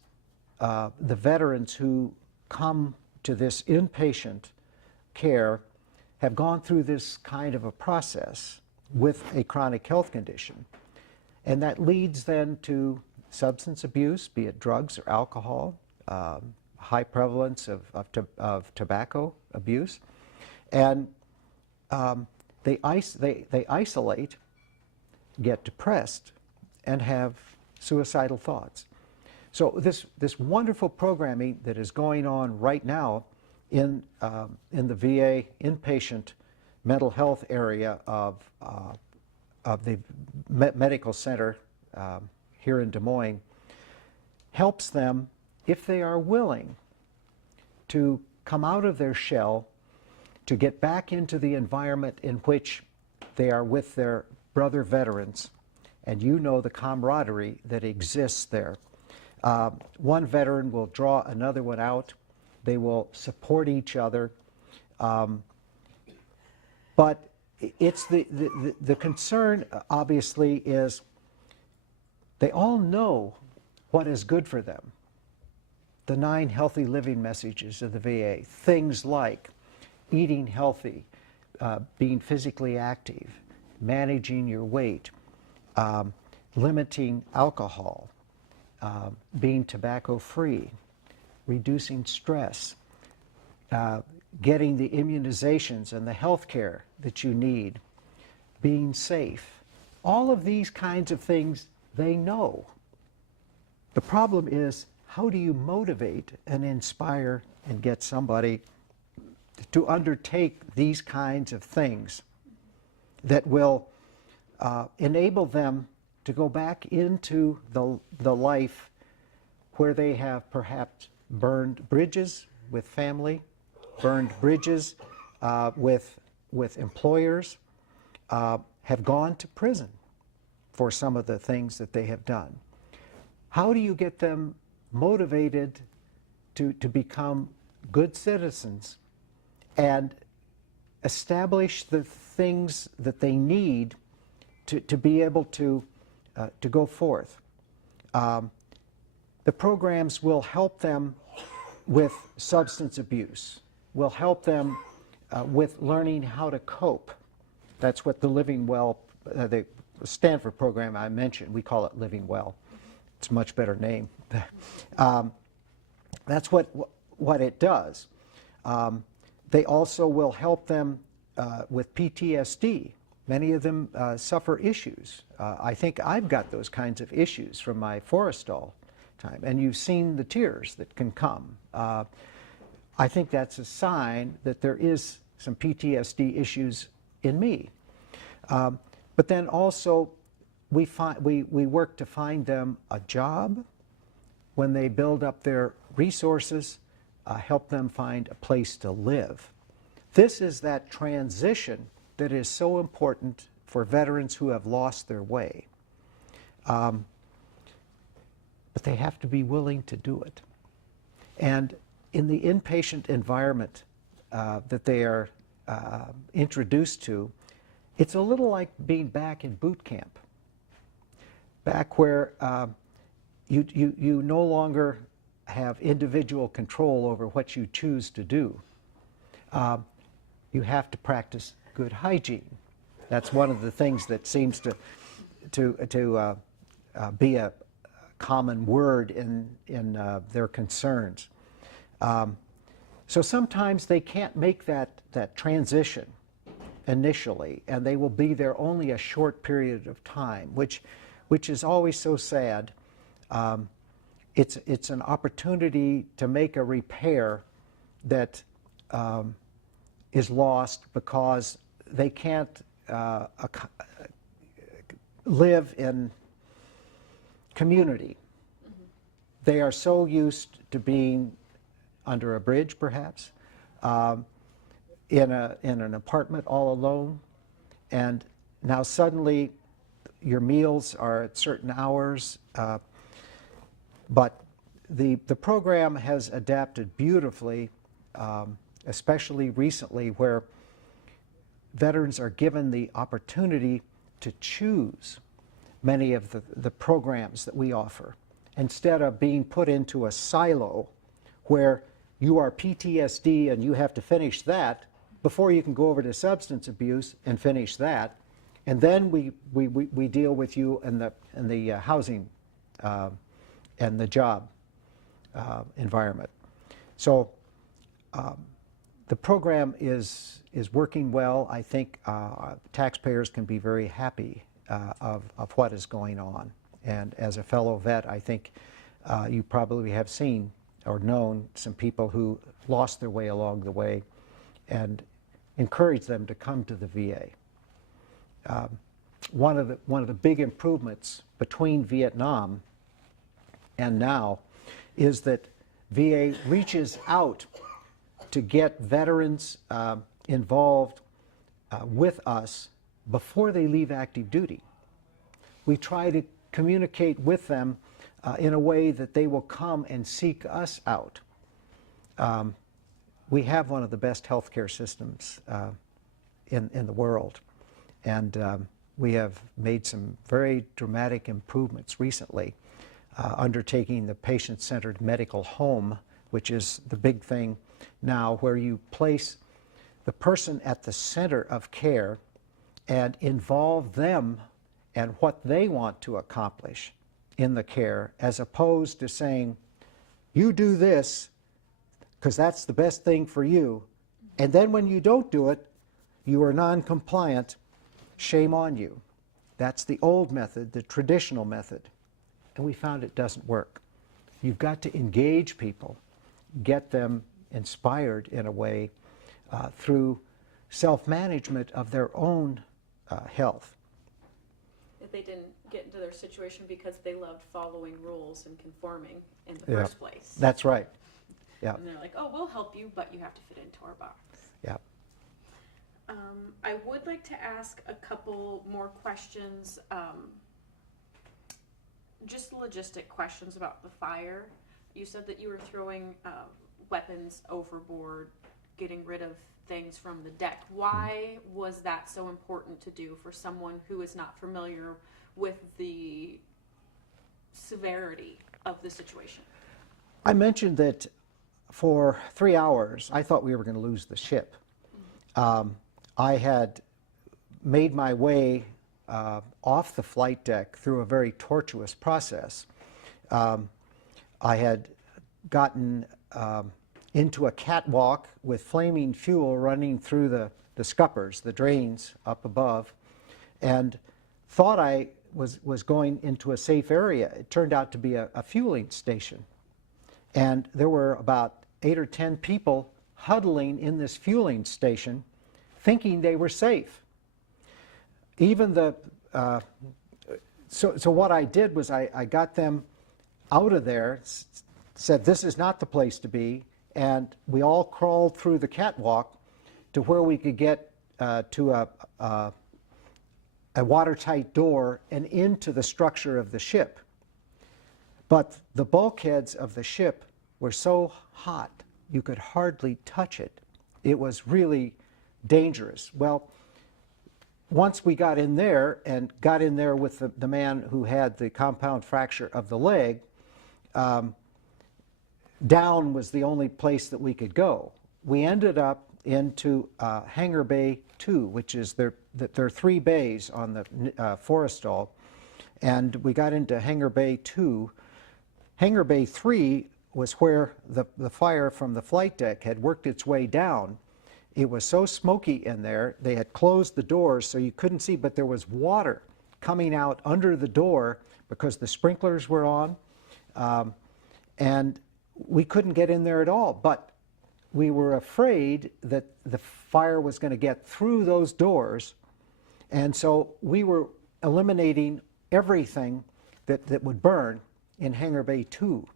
the veterans who come to this inpatient care have gone through this kind of a process with a chronic health condition. And that leads then to substance abuse, be it drugs or alcohol, high prevalence of tobacco abuse. And they isolate, get depressed, and have suicidal thoughts. So this wonderful programming that is going on right now in the VA inpatient mental health area of the medical center here in Des Moines helps them, if they are willing, to come out of their shell, to get back into the environment in which they are with their brother veterans, and you know the camaraderie that exists there. One veteran will draw another one out. They will support each other. But it's the concern, obviously, is they all know what is good for them. The 9 healthy living messages of the VA, things like eating healthy, being physically active, managing your weight, limiting alcohol, being tobacco-free, reducing stress, getting the immunizations and the health care that you need, being safe. All of these kinds of things they know. The problem is, how do you motivate and inspire and get somebody to undertake these kinds of things that will enable them to go back into the life where they have perhaps burned bridges with family, burned bridges with employers, have gone to prison for some of the things that they have done. How do you get them motivated to become good citizens and establish the things that they need to be able to go forth? The programs will help them with substance abuse, will help them with learning how to cope. That's what the Living Well, the Stanford program I mentioned, we call it Living Well. It's a much better name. That's what it does. They also will help them with PTSD. Many of them suffer issues. I think I've got those kinds of issues from my Forrestal time, and you've seen the tears that can come. I think that's a sign that there is some PTSD issues in me. But then also, we work to find them a job. When they build up their resources, help them find a place to live. This is that transition that is so important for veterans who have lost their way. But they have to be willing to do it. And in the inpatient environment that they are introduced to, it's a little like being back in boot camp. Back where you no longer have individual control over what you choose to do. You have to practice good hygiene. That's one of the things that seems to be a common word in their concerns. So sometimes they can't make that transition initially, and they will be there only a short period of time, which is always so sad. It's an opportunity to make a repair that is lost because they can't live in community. Mm-hmm. They are so used to being under a bridge, perhaps, in an apartment all alone, and now suddenly your meals are at certain hours, but the program has adapted beautifully, especially recently, where veterans are given the opportunity to choose many of the programs that we offer, instead of being put into a silo where you are PTSD and you have to finish that before you can go over to substance abuse and finish that. And then we deal with you in the housing and the job environment. So the program is working well. I think taxpayers can be very happy of what is going on. And as a fellow vet, I think you probably have seen or known some people who lost their way along the way, and encourage them to come to the VA. One of the big improvements between Vietnam and now is that VA reaches out to get veterans involved with us before they leave active duty. We try to communicate with them in a way that they will come and seek us out. We have one of the best healthcare systems in the world, and we have made some very dramatic improvements recently, undertaking the patient-centered medical home, which is the big thing now, where you place the person at the center of care and involve them and what they want to accomplish in the care, as opposed to saying, you do this because that's the best thing for you, and then when you don't do it, you are non-compliant, shame on you. That's the old method, the traditional method. And we found it doesn't work. You've got to engage people, get them inspired in a way through self-management of their own health. If they didn't get into their situation because they loved following rules and conforming in the first place. That's right. Yeah. And they're like, oh, we'll help you, but you have to fit into our box. Yeah. I would like to ask a couple more questions, just logistic questions about the fire. You said that you were throwing weapons overboard, getting rid of things from the deck. Why was that so important to do for someone who is not familiar with the severity of the situation? I mentioned that for 3 hours, I thought we were going to lose the ship. I had made my way off the flight deck through a very tortuous process. I had gotten into a catwalk with flaming fuel running through the scuppers, the drains up above, and thought I was going into a safe area. It turned out to be a fueling station. And there were about 8 or 10 people huddling in this fueling station thinking they were safe. Even so what I did was I got them out of there, said this is not the place to be, and we all crawled through the catwalk to where we could get to a watertight door and into the structure of the ship. But the bulkheads of the ship were so hot you could hardly touch it. It was really dangerous. Well, once we got in there and got in there with the man who had the compound fracture of the leg, down was the only place that we could go. We ended up into Hangar Bay 2, which is there are 3 bays on the Forrestal, and we got into Hangar Bay 2. Hangar Bay 3 was where the fire from the flight deck had worked its way down. It was so smoky in there, they had closed the doors so you couldn't see, but there was water coming out under the door because the sprinklers were on, and we couldn't get in there at all. But we were afraid that the fire was going to get through those doors, and so we were eliminating everything that would burn in Hangar Bay 2.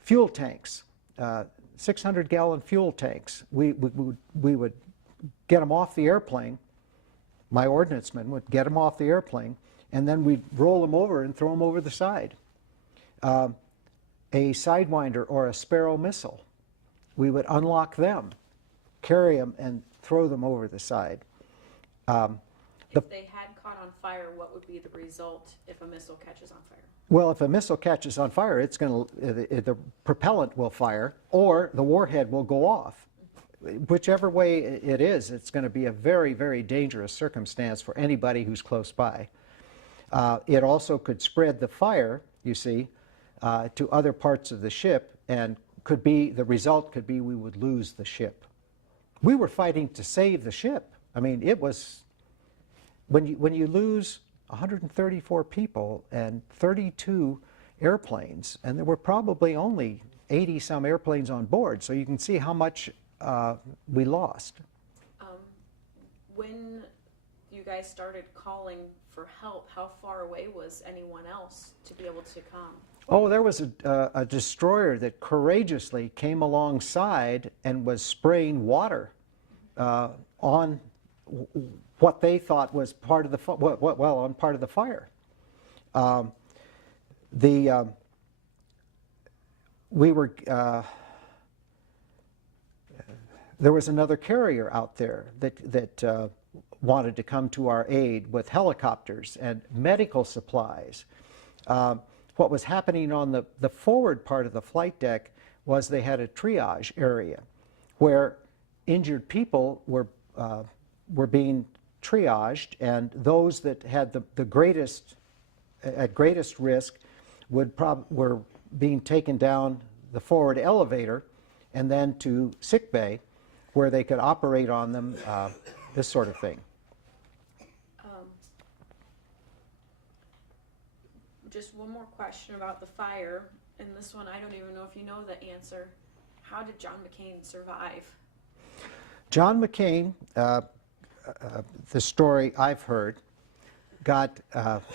Fuel tanks, 600-gallon fuel tanks. We would get them off the airplane. My ordnanceman would get them off the airplane, and then we'd roll them over and throw them over the side. A Sidewinder or a Sparrow missile, we would unlock them, carry them, and throw them over the side. If they had caught on fire, what would be the result if a missile catches on fire? Well, if a missile catches on fire, it's going to the propellant will fire, or the warhead will go off. Whichever way it is, it's going to be a very, very dangerous circumstance for anybody who's close by. It also could spread the fire, you see, to other parts of the ship, and the result could be we would lose the ship. We were fighting to save the ship. I mean, it was, when you lose 134 people and 32 airplanes, and there were probably only 80-some airplanes on board, so you can see how much we lost. When you guys started calling for help, how far away was anyone else to be able to come? Oh, there was a destroyer that courageously came alongside and was spraying water on what they thought was part of the on part of the fire. There was another carrier out there that wanted to come to our aid with helicopters and medical supplies. What was happening on the forward part of the flight deck was they had a triage area where injured people were being triaged, and those that had the greatest, at greatest risk were being taken down the forward elevator and then to sick bay where they could operate on them, this sort of thing. Just one more question about the fire, and this one I don't even know if you know the answer. How did John McCain survive? John McCain, the story I've heard,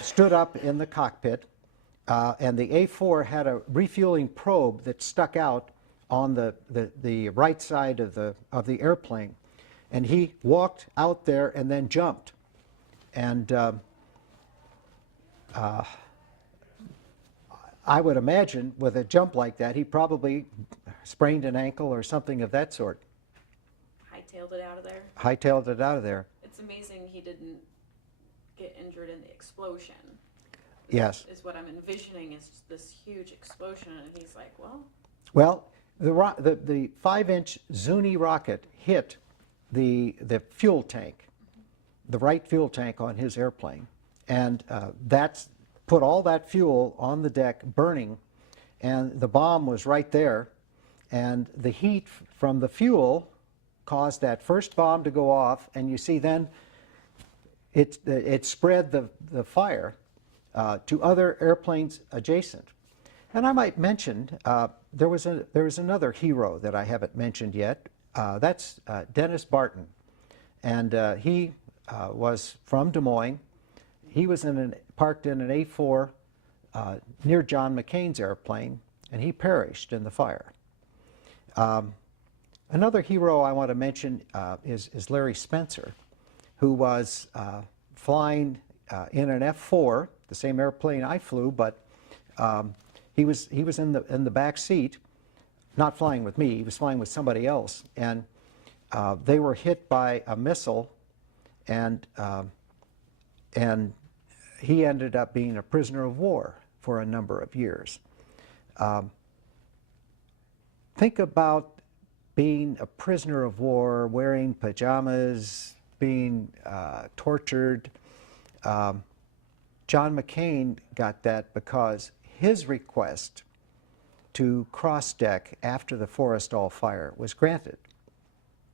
stood up in the cockpit, and the A4 had a refueling probe that stuck out on the right side of the airplane, and he walked out there and then jumped, and I would imagine with a jump like that, he probably sprained an ankle or something of that sort. Hightailed it out of there? Hightailed it out of there. It's amazing he didn't get injured in the explosion. Yes. Is what I'm envisioning is this huge explosion, and he's like, well... Well, the 5-inch Zuni rocket hit the fuel tank, the right fuel tank on his airplane, and that's put all that fuel on the deck burning, and the bomb was right there, and the heat from the fuel caused that first bomb to go off, and you see then it spread the fire to other airplanes adjacent. And I might mention there was another hero that I haven't mentioned yet. That's Dennis Barton, and he was from Des Moines. He was parked in an A4 near John McCain's airplane, and he perished in the fire. Another hero I want to mention is Larry Spencer, who was flying in an F4, the same airplane I flew, but he was in the back seat, not flying with me. He was flying with somebody else, and they were hit by a missile, and he ended up being a prisoner of war for a number of years. Think about being a prisoner of war, wearing pajamas, being tortured. John McCain got that because his request to cross deck after the Forrestal fire was granted.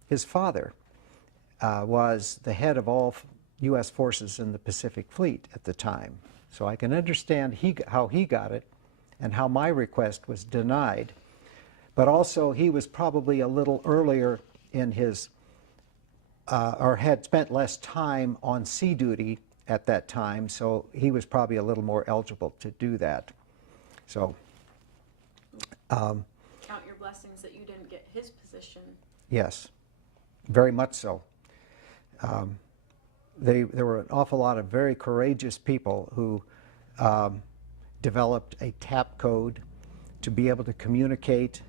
His father was the head of all U.S. forces in the Pacific Fleet at the time. So I can understand how he got it and how my request was denied. But also he was probably a little earlier in his, or had spent less time on sea duty at that time, so he was probably a little more eligible to do that. So. Count your blessings that you didn't get his position. Yes, very much so. There were an awful lot of very courageous people who developed a tap code to be able to communicate,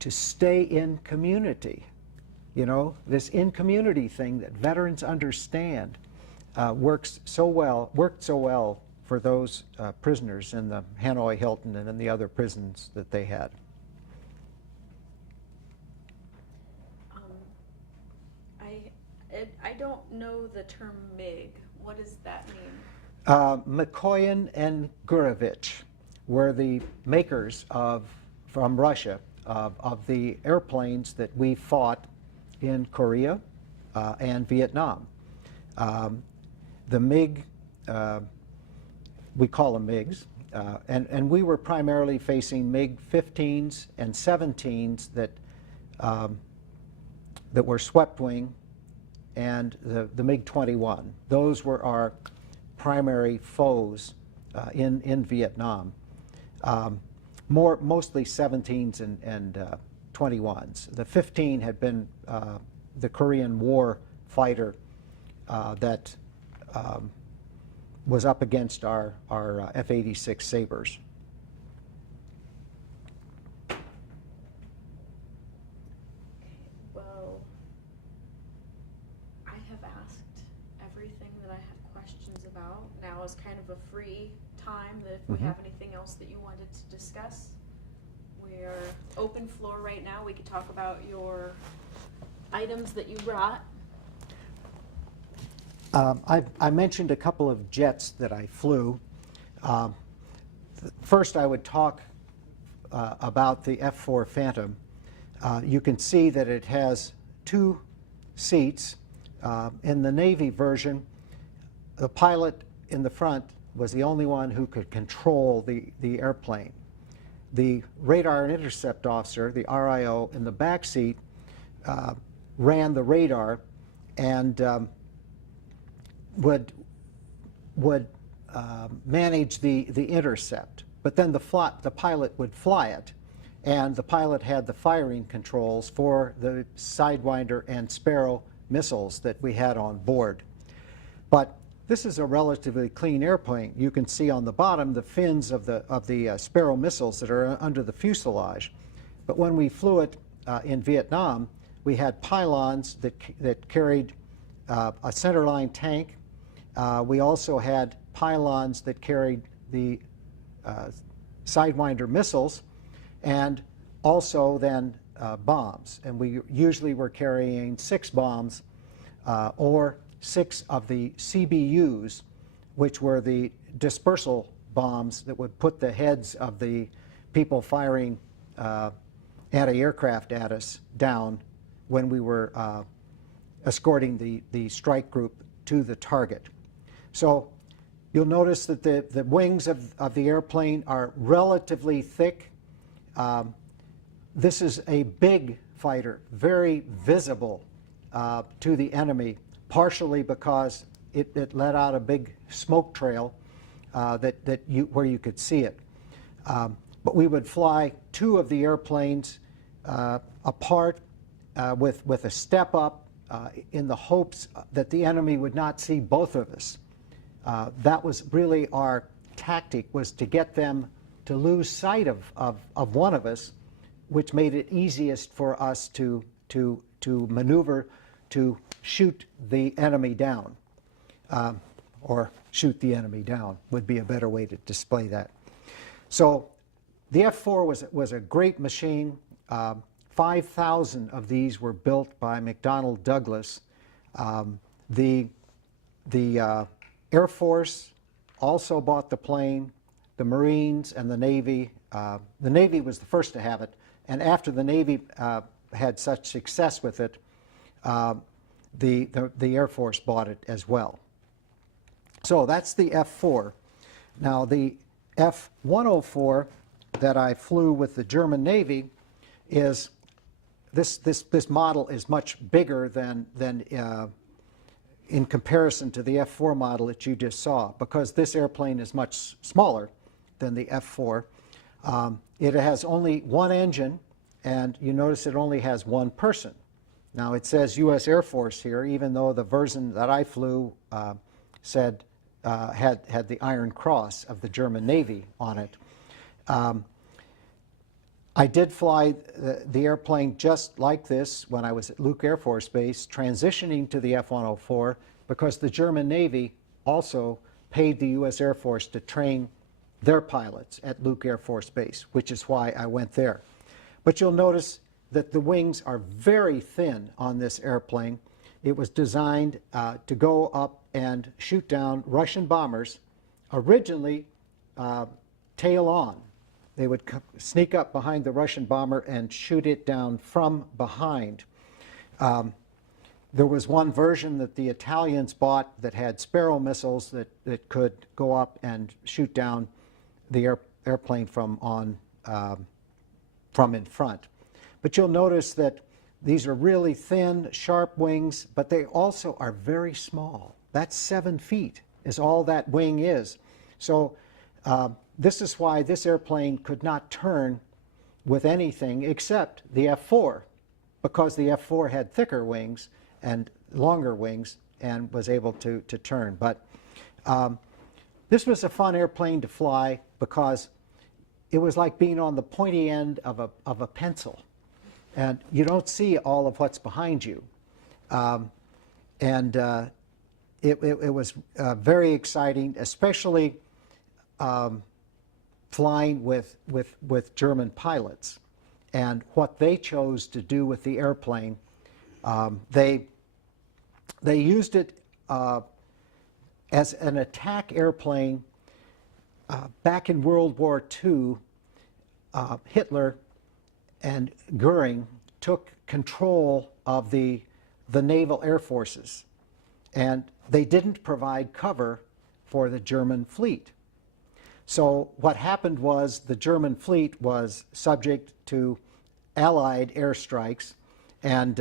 to stay in community. You know, this in-community thing that veterans understand worked so well for those prisoners in the Hanoi Hilton and in the other prisons that they had. I don't know the term MiG. What does that mean? Mikoyan and Gurevich were the makers from Russia of the airplanes that we fought in Korea and Vietnam. The MiG, we call them MiGs, and we were primarily facing MiG-15s and 17s that were swept wing, and the MiG-21. Those were our primary foes in Vietnam. Mostly 17s and 21s. The 15 had been the Korean War fighter that was up against our F-86 Sabres. Well, I have asked everything that I had questions about. Now is kind of a free time that if we have anything else that you wanted to discuss, we're open floor right now. We could talk about your items that you brought. I mentioned a couple of jets that I flew. First, I would talk about the F-4 Phantom. You can see that it has 2 seats. In the Navy version, the pilot in the front was the only one who could control the airplane. The radar and intercept officer, the RIO, in the back seat ran the radar and would manage the intercept. But then the pilot would fly it, and the pilot had the firing controls for the Sidewinder and Sparrow missiles that we had on board. But this is a relatively clean airplane. You can see on the bottom the fins of the Sparrow missiles that are under the fuselage. But when we flew it in Vietnam, we had pylons that carried a centerline tank. We also had pylons that carried the Sidewinder missiles, and also then bombs. And we usually were carrying 6 bombs or 6 of the CBUs, which were the dispersal bombs that would put the heads of the people firing anti-aircraft at us down when we were escorting the strike group to the target. So you'll notice that the wings of the airplane are relatively thick. This is a big fighter, very visible to the enemy, partially because it let out a big smoke trail where you could see it. But we would fly 2 of the airplanes apart with a step up in the hopes that the enemy would not see both of us. That was really our tactic, was to get them to lose sight of one of us, which made it easiest for us to maneuver to shoot the enemy down, or shoot the enemy down would be a better way to display that. So the F-4 was a great machine. 5,000 of these were built by McDonnell Douglas. The Air Force also bought the plane, the Marines and the Navy. The Navy was the first to have it, and after the Navy had such success with it, the Air Force bought it as well. So that's the F-4. Now the F-104 that I flew with the German Navy is, this model is much bigger than in comparison to the F-4 model that you just saw, because this airplane is much smaller than the F-4. It has only 1 engine, and you notice it only has 1 person. Now it says U.S. Air Force here, even though the version that I flew said had the Iron Cross of the German Navy on it. I did fly the airplane just like this when I was at Luke Air Force Base, transitioning to the F-104, because the German Navy also paid the U.S. Air Force to train their pilots at Luke Air Force Base, which is why I went there. But you'll notice that the wings are very thin on this airplane. It was designed to go up and shoot down Russian bombers, originally tail on. They would sneak up behind the Russian bomber and shoot it down from behind. There was one version that the Italians bought that had Sparrow missiles that could go up and shoot down the airplane from in front. But you'll notice that these are really thin, sharp wings, but they also are very small. That's 7 feet is all that wing is. So this is why this airplane could not turn with anything except the F-4, because the F-4 had thicker wings and longer wings and was able to turn. But this was a fun airplane to fly because it was like being on the pointy end of a pencil. And you don't see all of what's behind you. It was very exciting, especially flying with German pilots. And what they chose to do with the airplane, they used it as an attack airplane back in World War II, Hitler and Goering took control of the naval air forces, and they didn't provide cover for the German fleet. So what happened was the German fleet was subject to Allied airstrikes, and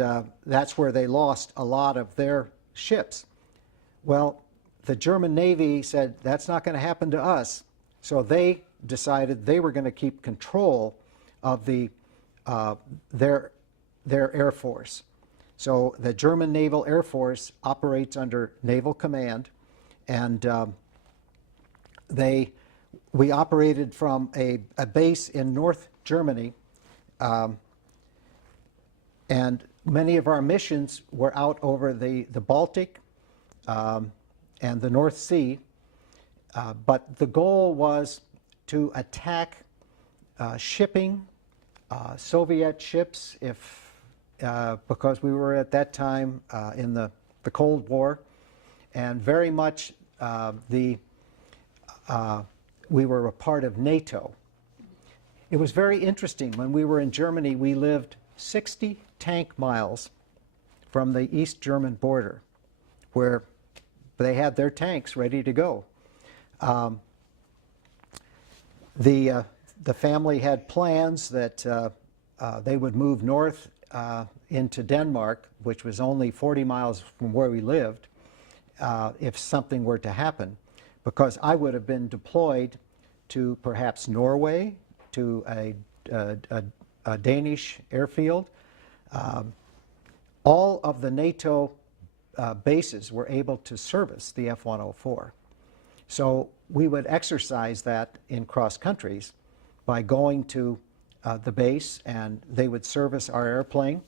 that's where they lost a lot of their ships. Well, the German Navy said, that's not going to happen to us. So they decided they were going to keep control of their Air Force. So the German Naval Air Force operates under Naval Command, and we operated from a base in North Germany, and many of our missions were out over the Baltic and the North Sea, but the goal was to attack shipping, Soviet ships, because we were at that time in the Cold War, and very much we were a part of NATO. It was very interesting. When we were in Germany, we lived 60 tank miles from the East German border, where they had their tanks ready to go. The family had plans that they would move north into Denmark, which was only 40 miles from where we lived, if something were to happen, because I would have been deployed to perhaps Norway, to a Danish airfield. All of the NATO bases were able to service the F-104. So we would exercise that in cross countries by going to the base, and they would service our airplane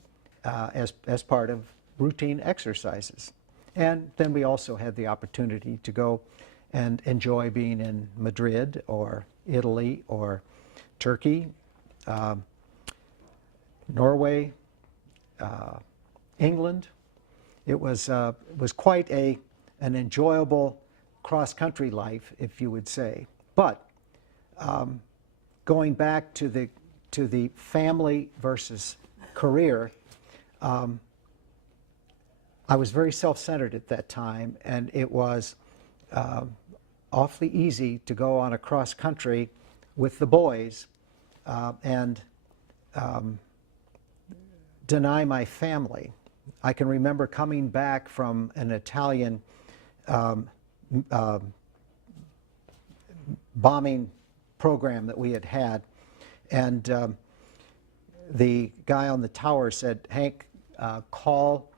as part of routine exercises. And then we also had the opportunity to go and enjoy being in Madrid or Italy or Turkey, Norway, England. It was quite an enjoyable cross-country life, if you would say. But going back to the family versus career, I was very self-centered at that time, and it was awfully easy to go on a cross-country with the boys and deny my family. I can remember coming back from an Italian bombing program that we had had, and the guy on the tower said, "Hank, call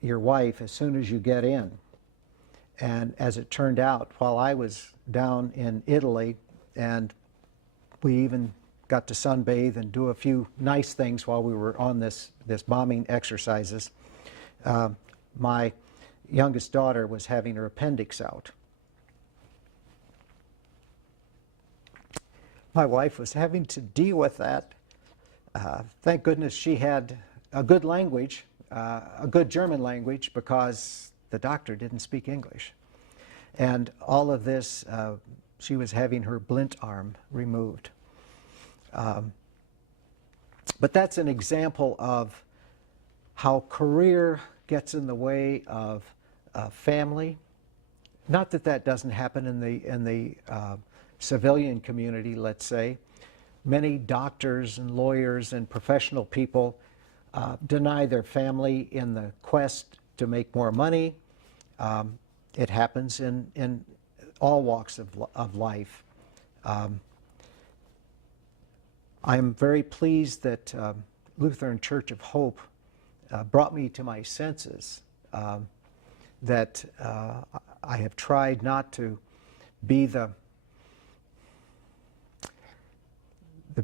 your wife as soon as you get in." And as it turned out, while I was down in Italy, and we even got to sunbathe and do a few nice things while we were on this bombing exercises, my youngest daughter was having her appendix out. My wife was having to deal with that. Thank goodness she had a good language, a good German language, because the doctor didn't speak English. And all of this, she was having her Blint arm removed. But that's an example of how career gets in the way of family. Not that that doesn't happen in the civilian community, let's say. Many doctors and lawyers and professional people deny their family in the quest to make more money. It happens in all walks of life. I'm very pleased that Lutheran Church of Hope brought me to my senses, that I have tried not to be the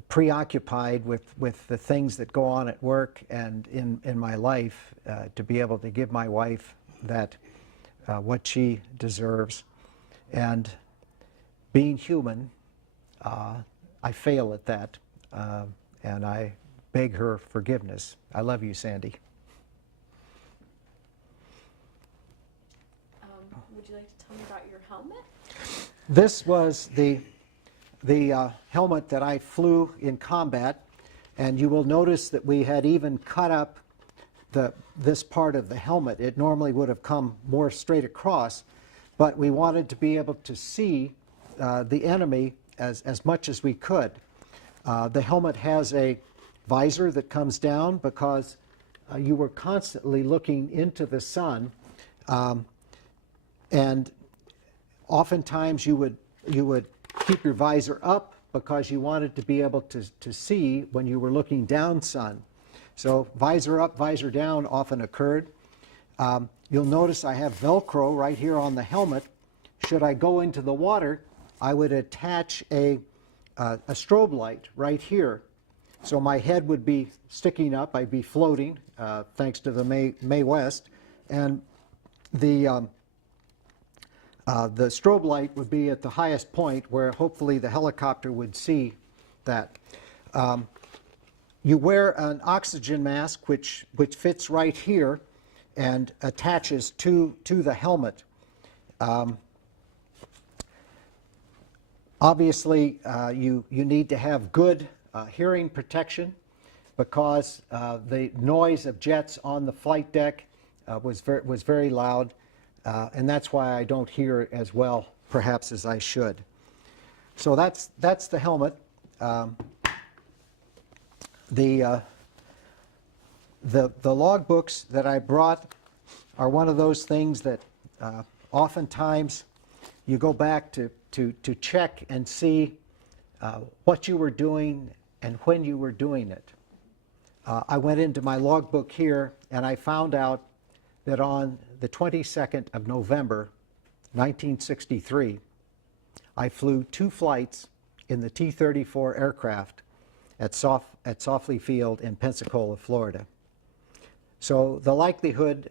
preoccupied with the things that go on at work and in my life, to be able to give my wife that what she deserves. And being human, I fail at that, and I beg her forgiveness. I love you, Sandy. Would you like to tell me about helmet? This was the helmet that I flew in combat, and you will notice that we had even cut up this part of the helmet. It normally would have come more straight across, but we wanted to be able to see the enemy as much as we could. The helmet has a visor that comes down because you were constantly looking into the sun, and oftentimes you would keep your visor up because you wanted to be able to see when you were looking down sun. So visor up, visor down often occurred. You'll notice I have Velcro right here on the helmet. Should I go into the water, I would attach a strobe light right here. So my head would be sticking up, I'd be floating, thanks to the Mae West, and the strobe light would be at the highest point where hopefully the helicopter would see that. You wear an oxygen mask which fits right here and attaches to the helmet. Obviously, you need to have good hearing protection because the noise of jets on the flight deck was very loud, and that's why I don't hear as well, perhaps, as I should. So that's the helmet. The logbooks that I brought are one of those things that oftentimes you go back to check and see what you were doing and when you were doing it. I went into my logbook here and I found out that on the 22nd of November, 1963, I flew 2 flights in the T-34 aircraft at Softly Field in Pensacola, Florida. So the likelihood,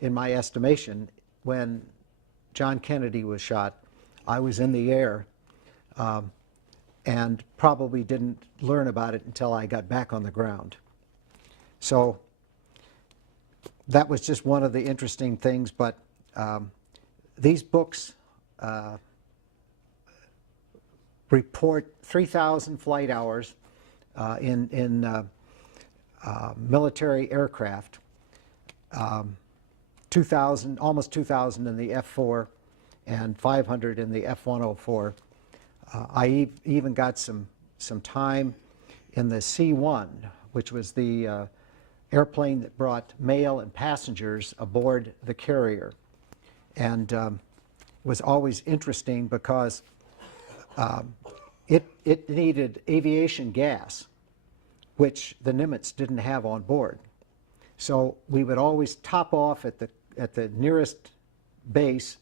in my estimation, when John Kennedy was shot, I was in the air and probably didn't learn about it until I got back on the ground. So that was just one of the interesting things, but these books report 3,000 flight hours in military aircraft, 2,000, almost 2,000 in the F-4 and 500 in the F-104. I even got some time in the C-1, which was the airplane that brought mail and passengers aboard the carrier. And it was always interesting because it needed aviation gas, which the Nimitz didn't have on board. So we would always top off at the nearest base,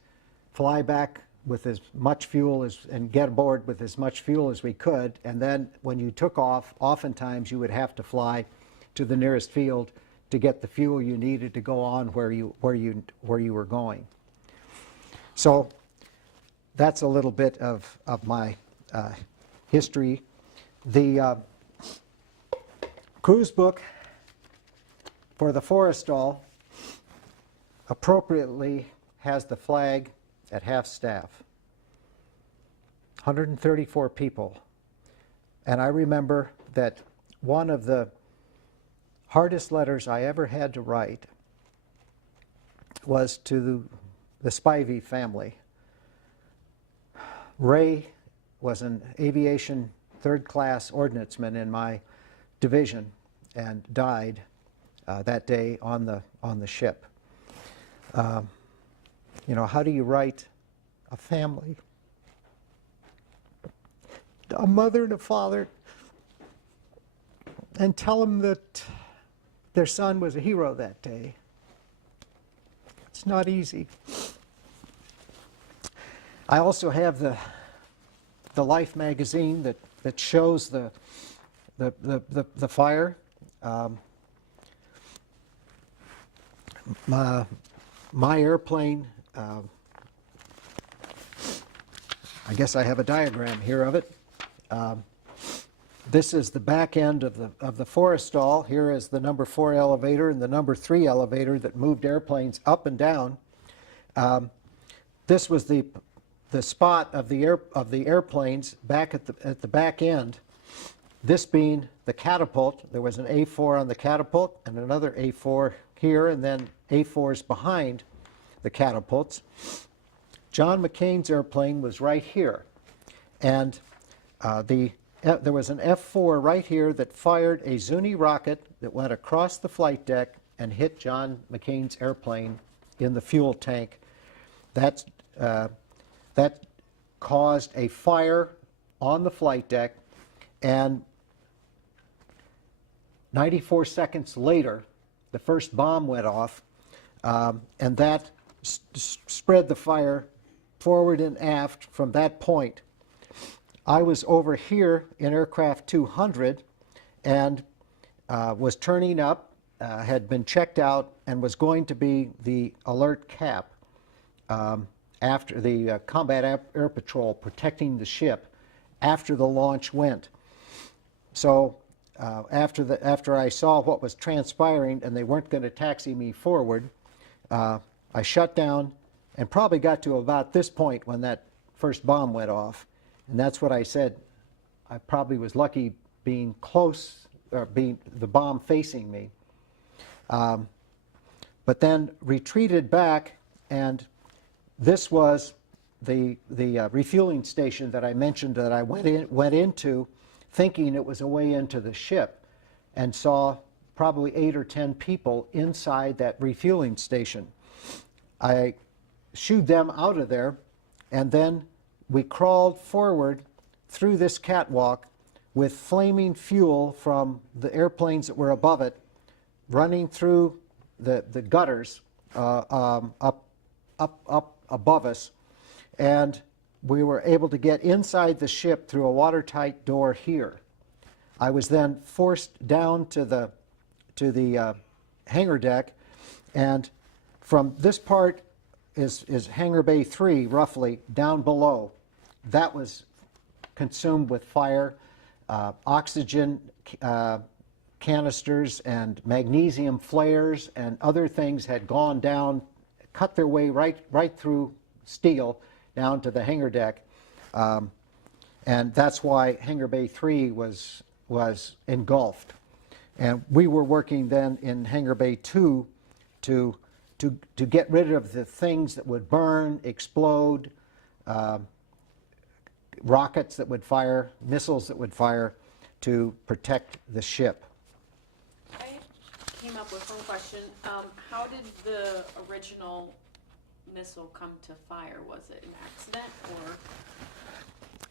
fly back with as much fuel and get aboard with as much fuel as we could, and then when you took off, oftentimes you would have to fly to the nearest field to get the fuel you needed to go on where you were going. So that's a little bit of my history. The cruise book for the Forrestal appropriately has the flag at half staff. 134 people. And I remember that one of the hardest letters I ever had to write was to the Spivey family. Ray was an aviation third-class ordnanceman in my division and died that day on the ship. You know, how do you write a family? A mother and a father, and tell them that their son was a hero that day. It's not easy. I also have the Life magazine that shows the fire. My airplane, I guess I have a diagram here of it. This is the back end of the Forrestal. Here is the number 4 elevator and the number 3 elevator that moved airplanes up and down. this was the spot of the airplanes back at the back end. This being the catapult. There was an A4 on the catapult and another A4 here, and then A4s behind the catapults. John McCain's airplane was right here, and there was an F4 right here that fired a Zuni rocket that went across the flight deck and hit John McCain's airplane in the fuel tank. That caused a fire on the flight deck, and 94 seconds later, the first bomb went off, and that spread the fire forward and aft from that point. I was over here in aircraft 200 and was turning up, had been checked out, and was going to be the alert cap after the Combat Air Patrol protecting the ship after the launch went. So after I saw what was transpiring and they weren't going to taxi me forward, I shut down and probably got to about this point when that first bomb went off. And that's what I said. I probably was lucky being close, or being the bomb facing me. But then retreated back, and this was the refueling station that I mentioned that I went into thinking it was a way into the ship, and saw probably 8 or 10 people inside that refueling station. I shooed them out of there, and then we crawled forward through this catwalk with flaming fuel from the airplanes that were above it, running through the gutters up above us, and we were able to get inside the ship through a watertight door here. I was then forced down to the hangar deck, and from this part is hangar bay 3, roughly, down below. That was consumed with fire. Oxygen canisters and magnesium flares and other things had gone down, cut their way right through steel down to the hangar deck. And that's why hangar bay 3 was engulfed. And we were working then in hangar bay 2 to get rid of the things that would burn, explode, rockets that would fire, missiles that would fire, to protect the ship. I came up with one question. How did the original missile come to fire? Was it an accident, or?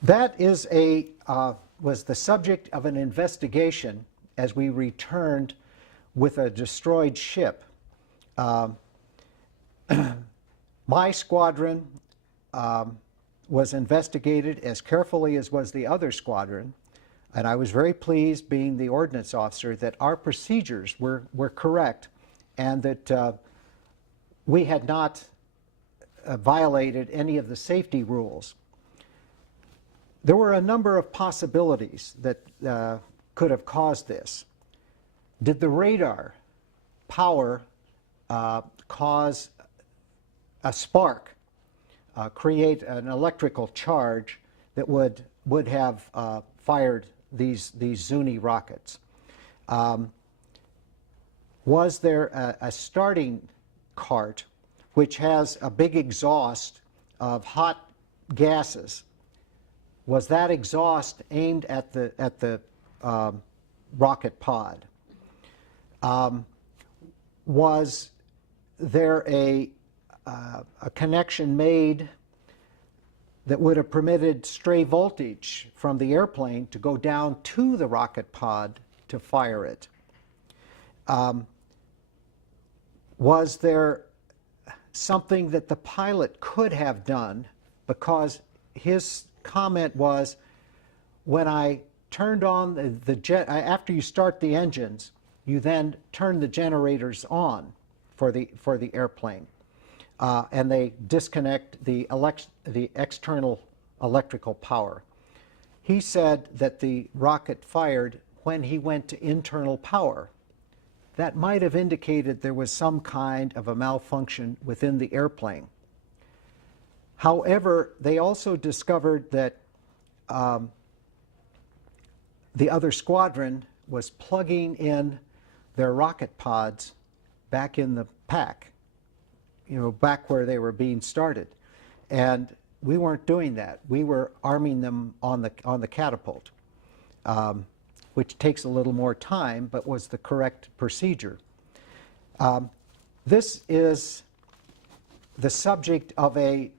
That is was the subject of an investigation as we returned with a destroyed ship. My squadron was investigated as carefully as was the other squadron, and I was very pleased, being the ordnance officer, that our procedures were correct, and that we had not violated any of the safety rules. There were a number of possibilities that could have caused this. Did the radar power cause a spark, create an electrical charge that would have fired these Zuni rockets? Was there a starting cart which has a big exhaust of hot gases? Was that exhaust aimed at the rocket pod? Was there a connection made that would have permitted stray voltage from the airplane to go down to the rocket pod to fire it? Was there something that the pilot could have done, because his comment was, when I turned on the jet, after you start the engines, you then turn the generators on for the airplane, and they disconnect the external electrical power. He said that the rocket fired when he went to internal power. That might have indicated there was some kind of a malfunction within the airplane. However, they also discovered that the other squadron was plugging in their rocket pods back in the pack, back where they were being started. And we weren't doing that. We were arming them on the catapult, which takes a little more time, but was the correct procedure. This is the subject of a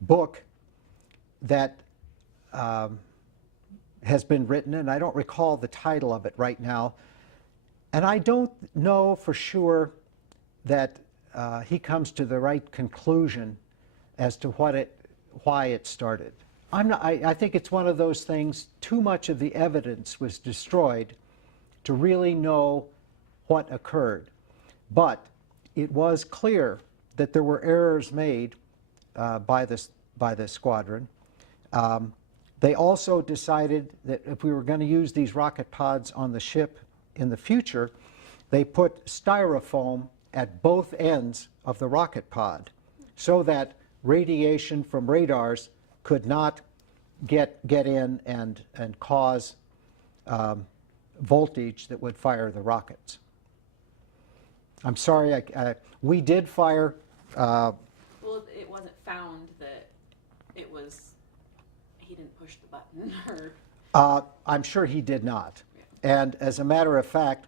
book that has been written, and I don't recall the title of it right now. And I don't know for sure that he comes to the right conclusion as to why it started. I think it's one of those things, too much of the evidence was destroyed to really know what occurred. But it was clear that there were errors made by this squadron. They also decided that if we were going to use these rocket pods on the ship in the future, they put styrofoam at both ends of the rocket pod so that radiation from radars could not get in and cause voltage that would fire the rockets. I'm sorry, we did fire. Well, it wasn't found that it was, he didn't push the button, or... I'm sure he did not. Yeah. And as a matter of fact,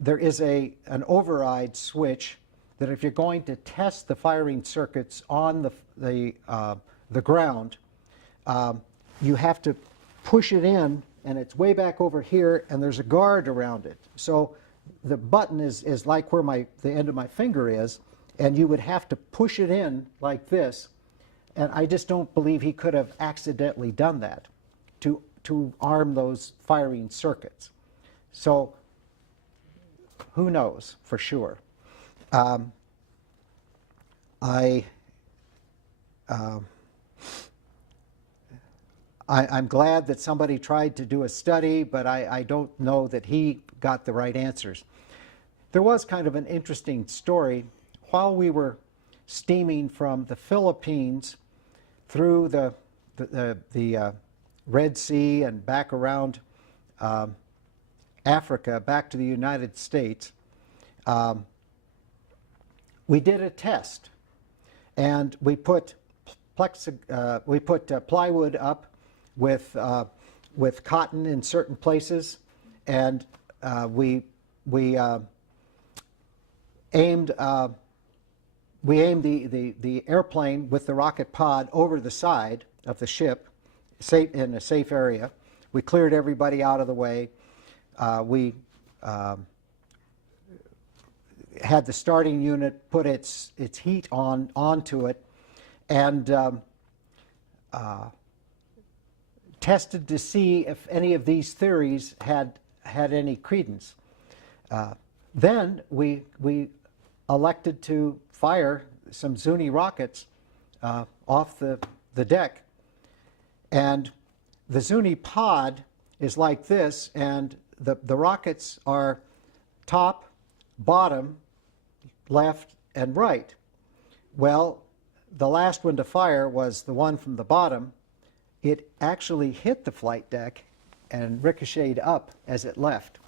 there is an override switch that if you're going to test the firing circuits on the ground, you have to push it in, and it's way back over here, and there's a guard around it. So the button is like where the end of my finger is, and you would have to push it in like this. And I just don't believe he could have accidentally done that to arm those firing circuits. So who knows for sure. I'm glad that somebody tried to do a study, but I don't know that he got the right answers. There was kind of an interesting story. While we were steaming from the Philippines through the Red Sea and back around Africa, back to the United States, we did a test, and we put plywood up with cotton in certain places, and we aimed the airplane with the rocket pod over the side of the ship, in a safe area. We cleared everybody out of the way. We had the starting unit put its heat onto it, and tested to see if any of these theories had any credence. Then we elected to fire some Zuni rockets off the deck. And the Zuni pod is like this, and the rockets are top, bottom, left, and right. Well, the last one to fire was the one from the bottom. It actually hit the flight deck and ricocheted up as it left.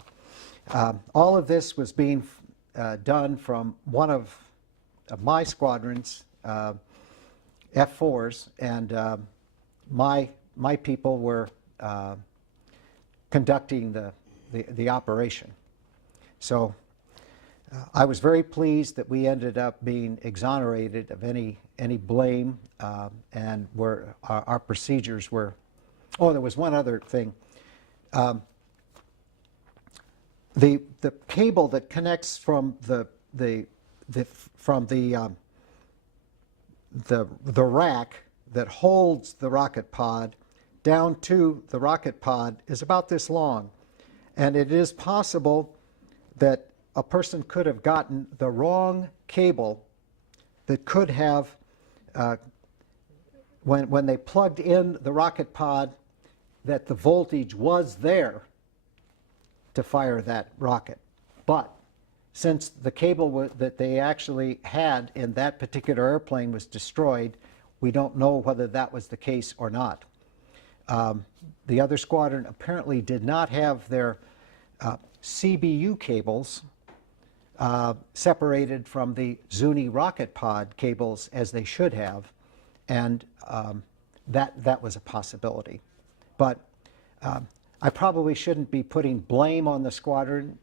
All of this was being done from one of my squadrons, F4s, and my people were conducting the operation. So I was very pleased that we ended up being exonerated of any blame, and our procedures were. Oh, there was one other thing. The cable that connects from the rack that holds the rocket pod down to the rocket pod is about this long, and it is possible that a person could have gotten the wrong cable that could have, when they plugged in the rocket pod, that the voltage was there to fire that rocket. But since the cable that they actually had in that particular airplane was destroyed, we don't know whether that was the case or not. The other squadron apparently did not have their CBU cables separated from the Zuni rocket pod cables as they should have, and that was a possibility. But I probably shouldn't be putting blame on the squadron.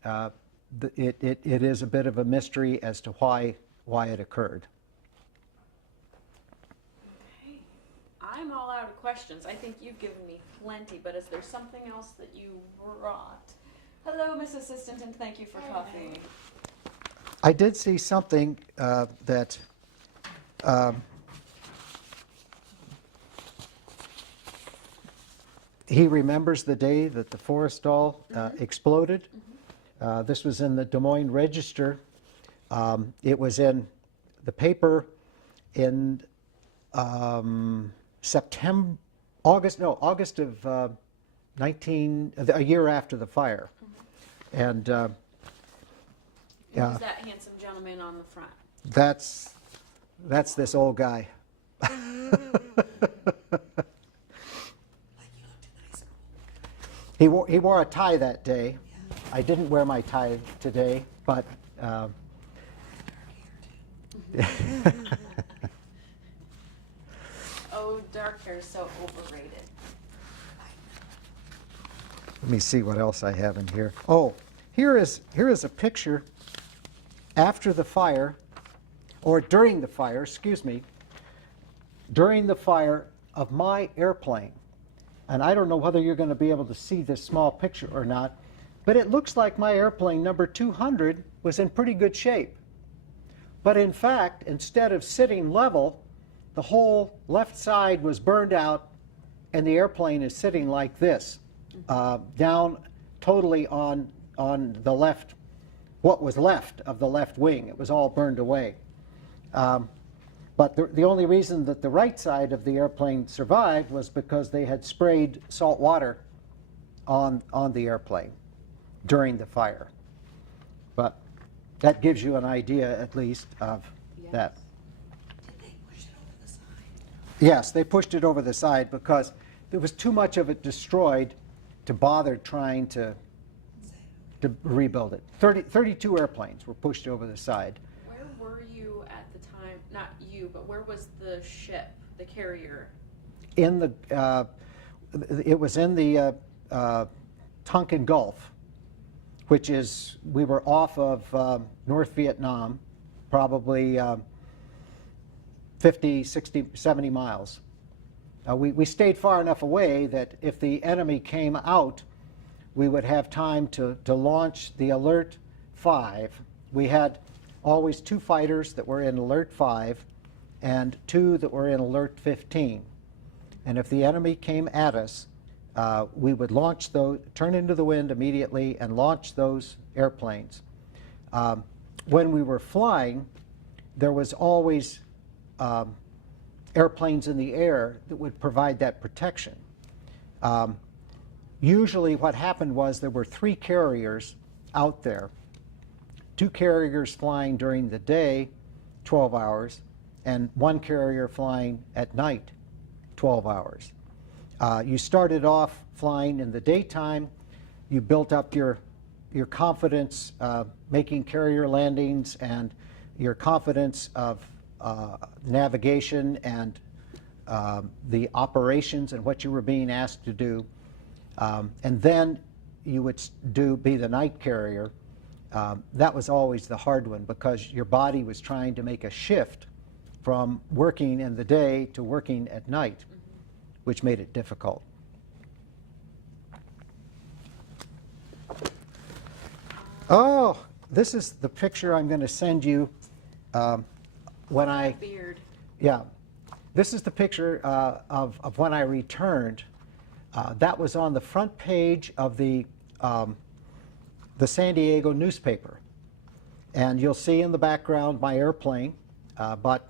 It is a bit of a mystery as to why it occurred. Okay. I'm all out of questions. I think you've given me plenty, but is there something else that you brought? Hello, Miss Assistant, and thank you for coffee. I did see something that he remembers the day that the Forrestal exploded. This was in the Des Moines Register. It was in the paper in August of a year after the fire. And Who's that handsome gentleman on the front? that's this old guy. He wore a tie that day. I didn't wear my tie today, but Oh, dark hair is so overrated. let me see what else I have in here. Oh, here is a picture after the fire, or during the fire, excuse me, during the fire of my airplane. And I don't know whether you're going to be able to see this small picture or not, but it looks like my airplane number 200 was in pretty good shape. But in fact, instead of sitting level, the whole left side was burned out, and the airplane is sitting like this, down totally on the left, what was left of the left wing. It was all burned away. But the only reason that the right side of the airplane survived was because they had sprayed salt water on the airplane during the fire. But that gives you an idea, at least, of that. Did they push it over the side? Yes, they pushed it over the side because there was too much of it destroyed to bother trying to rebuild it. 32 airplanes were pushed over the side. Where were you at the time? Not you, but where was the ship, the carrier? In the, it was in the Tonkin Gulf, which is, we were off of North Vietnam, probably 50, 60, 70 miles. We stayed far enough away that if the enemy came out, we would have time to launch the Alert 5. We had always 2 fighters that were in Alert 5 and 2 that were in Alert 15. And if the enemy came at us, we would launch those, turn into the wind immediately and launch those airplanes. When we were flying, there was always airplanes in the air that would provide that protection. Usually what happened was there were 3 carriers out there, 2 carriers flying during the day, 12 hours, and 1 carrier flying at night, 12 hours. You started off flying in the daytime. You built up your confidence making carrier landings and your confidence of navigation and the operations and what you were being asked to do. And then you would be the night carrier. That was always the hard one because your body was trying to make a shift from working in the day to working at night, which made it difficult. Oh, this is the picture I'm going to send you when I... Beard. Yeah. This is the picture of when I returned. That was on the front page of the San Diego newspaper. And you'll see in the background my airplane, but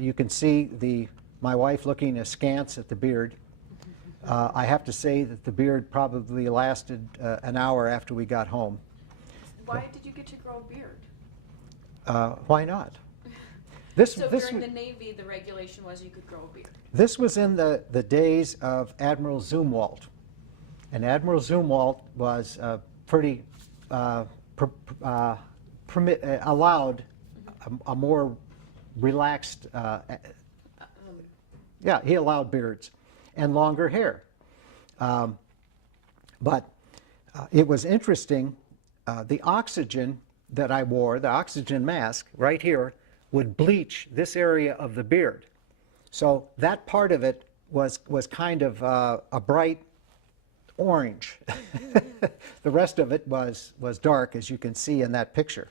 you can see my wife looking askance at the beard. I have to say that the beard probably lasted an hour after we got home. Why did you get to grow a beard? Why not? This, So this, during the Navy, the regulation was you could grow a beard. this was in the days of Admiral Zumwalt. And Admiral Zumwalt was pretty allowed a more relaxed, yeah, he allowed beards and longer hair. But it was interesting, the oxygen that I wore, the oxygen mask right here, would bleach this area of the beard. So that part of it was kind of a bright orange. The rest of it was dark, as you can see in that picture.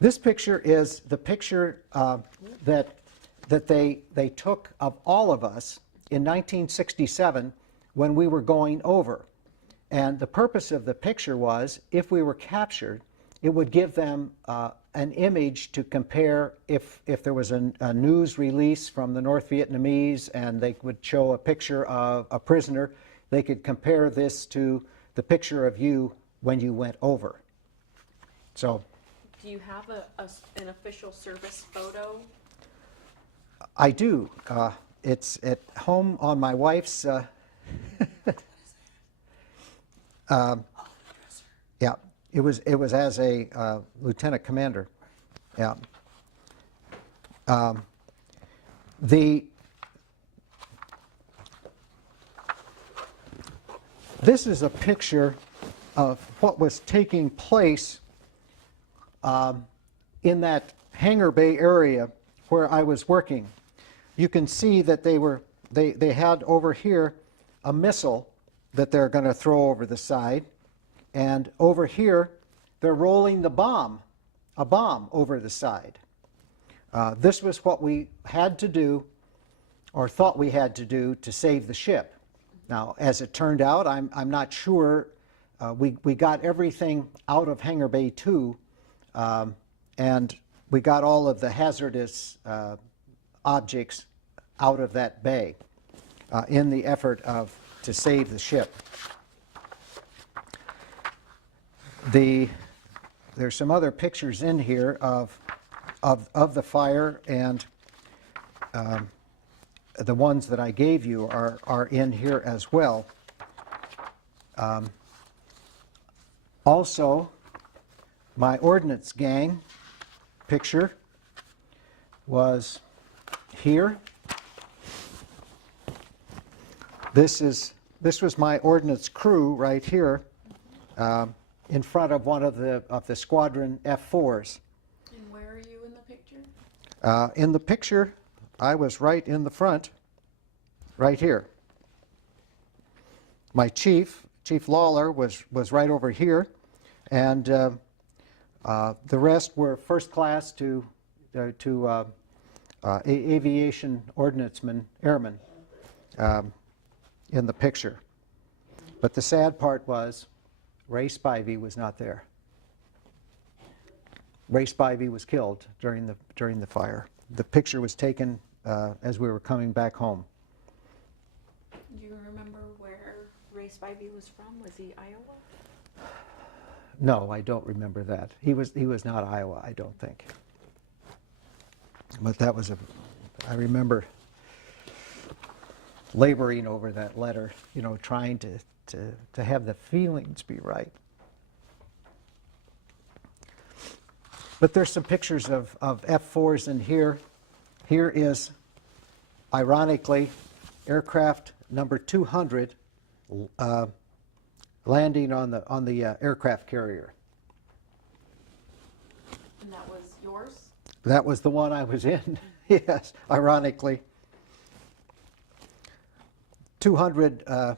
This picture is the picture that they took of all of us in 1967 when we were going over. And the purpose of the picture was, if we were captured, it would give them an image to compare if there was a news release from the North Vietnamese and they would show a picture of a prisoner, they could compare this to the picture of you when you went over. So, Do you have an official service photo? I do. It's at home on my wife's. Yeah, it was as a lieutenant commander. Yeah. This is a picture of what was taking place in that hangar bay area where I was working. You can see that they had over here a missile that they're going to throw over the side, and over here they're rolling a bomb over the side. This was what we had to do, or thought we had to do, to save the ship. Now, as it turned out, I'm not sure. We got everything out of Hangar Bay 2, and we got all of the hazardous objects out of that bay in the effort to save the ship. There's some other pictures in here of the fire, and the ones that I gave you are in here as well. Also, my ordnance gang picture was here. This was my ordnance crew right here, in front of one of the squadron F4s. And where are you in the picture? In the picture, I was right in the front, right here. My Chief Lawler, was right over here, and the rest were first class to aviation ordnancemen, airmen, in the picture. But the sad part was Ray Spivey was not there. Ray Spivey was killed during the fire. The picture was taken as we were coming back home. Do you remember where Ray Spivey was from? Was he Iowa? No, I don't remember that. He was not Iowa, I don't think. But that was I remember laboring over that letter, trying to have the feelings be right. But there's some pictures of F4s in here. Here is, ironically, aircraft number 200 landing on the aircraft carrier. And that was yours? That was the one I was in, yes, ironically. 200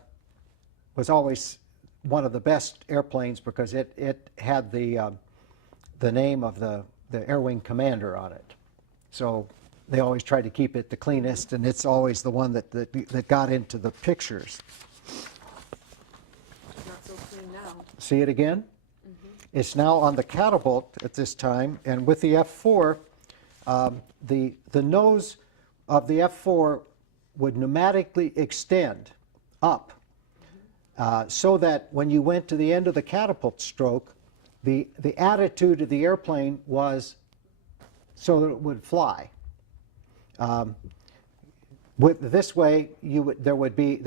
was always one of the best airplanes because it had the name of the air wing commander on it. So they always tried to keep it the cleanest, and it's always the one that got into the pictures. Not so clean now. See it again? Mm-hmm. It's now on the catapult at this time, and with the F4, the nose of the F4 would pneumatically extend up, so that when you went to the end of the catapult stroke, the attitude of the airplane was so that it would fly. With this way, there would be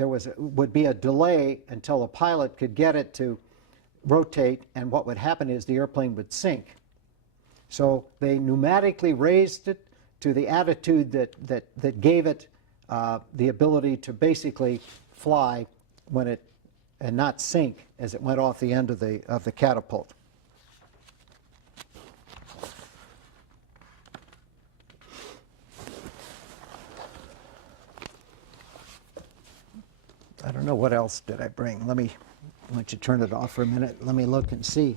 a delay until a pilot could get it to rotate, and what would happen is the airplane would sink. So they pneumatically raised it to the attitude that gave it the ability to basically fly and not sink as it went off the end of the catapult. I don't know, what else did I bring? Let me, why don't you turn it off for a minute? Let me look and see.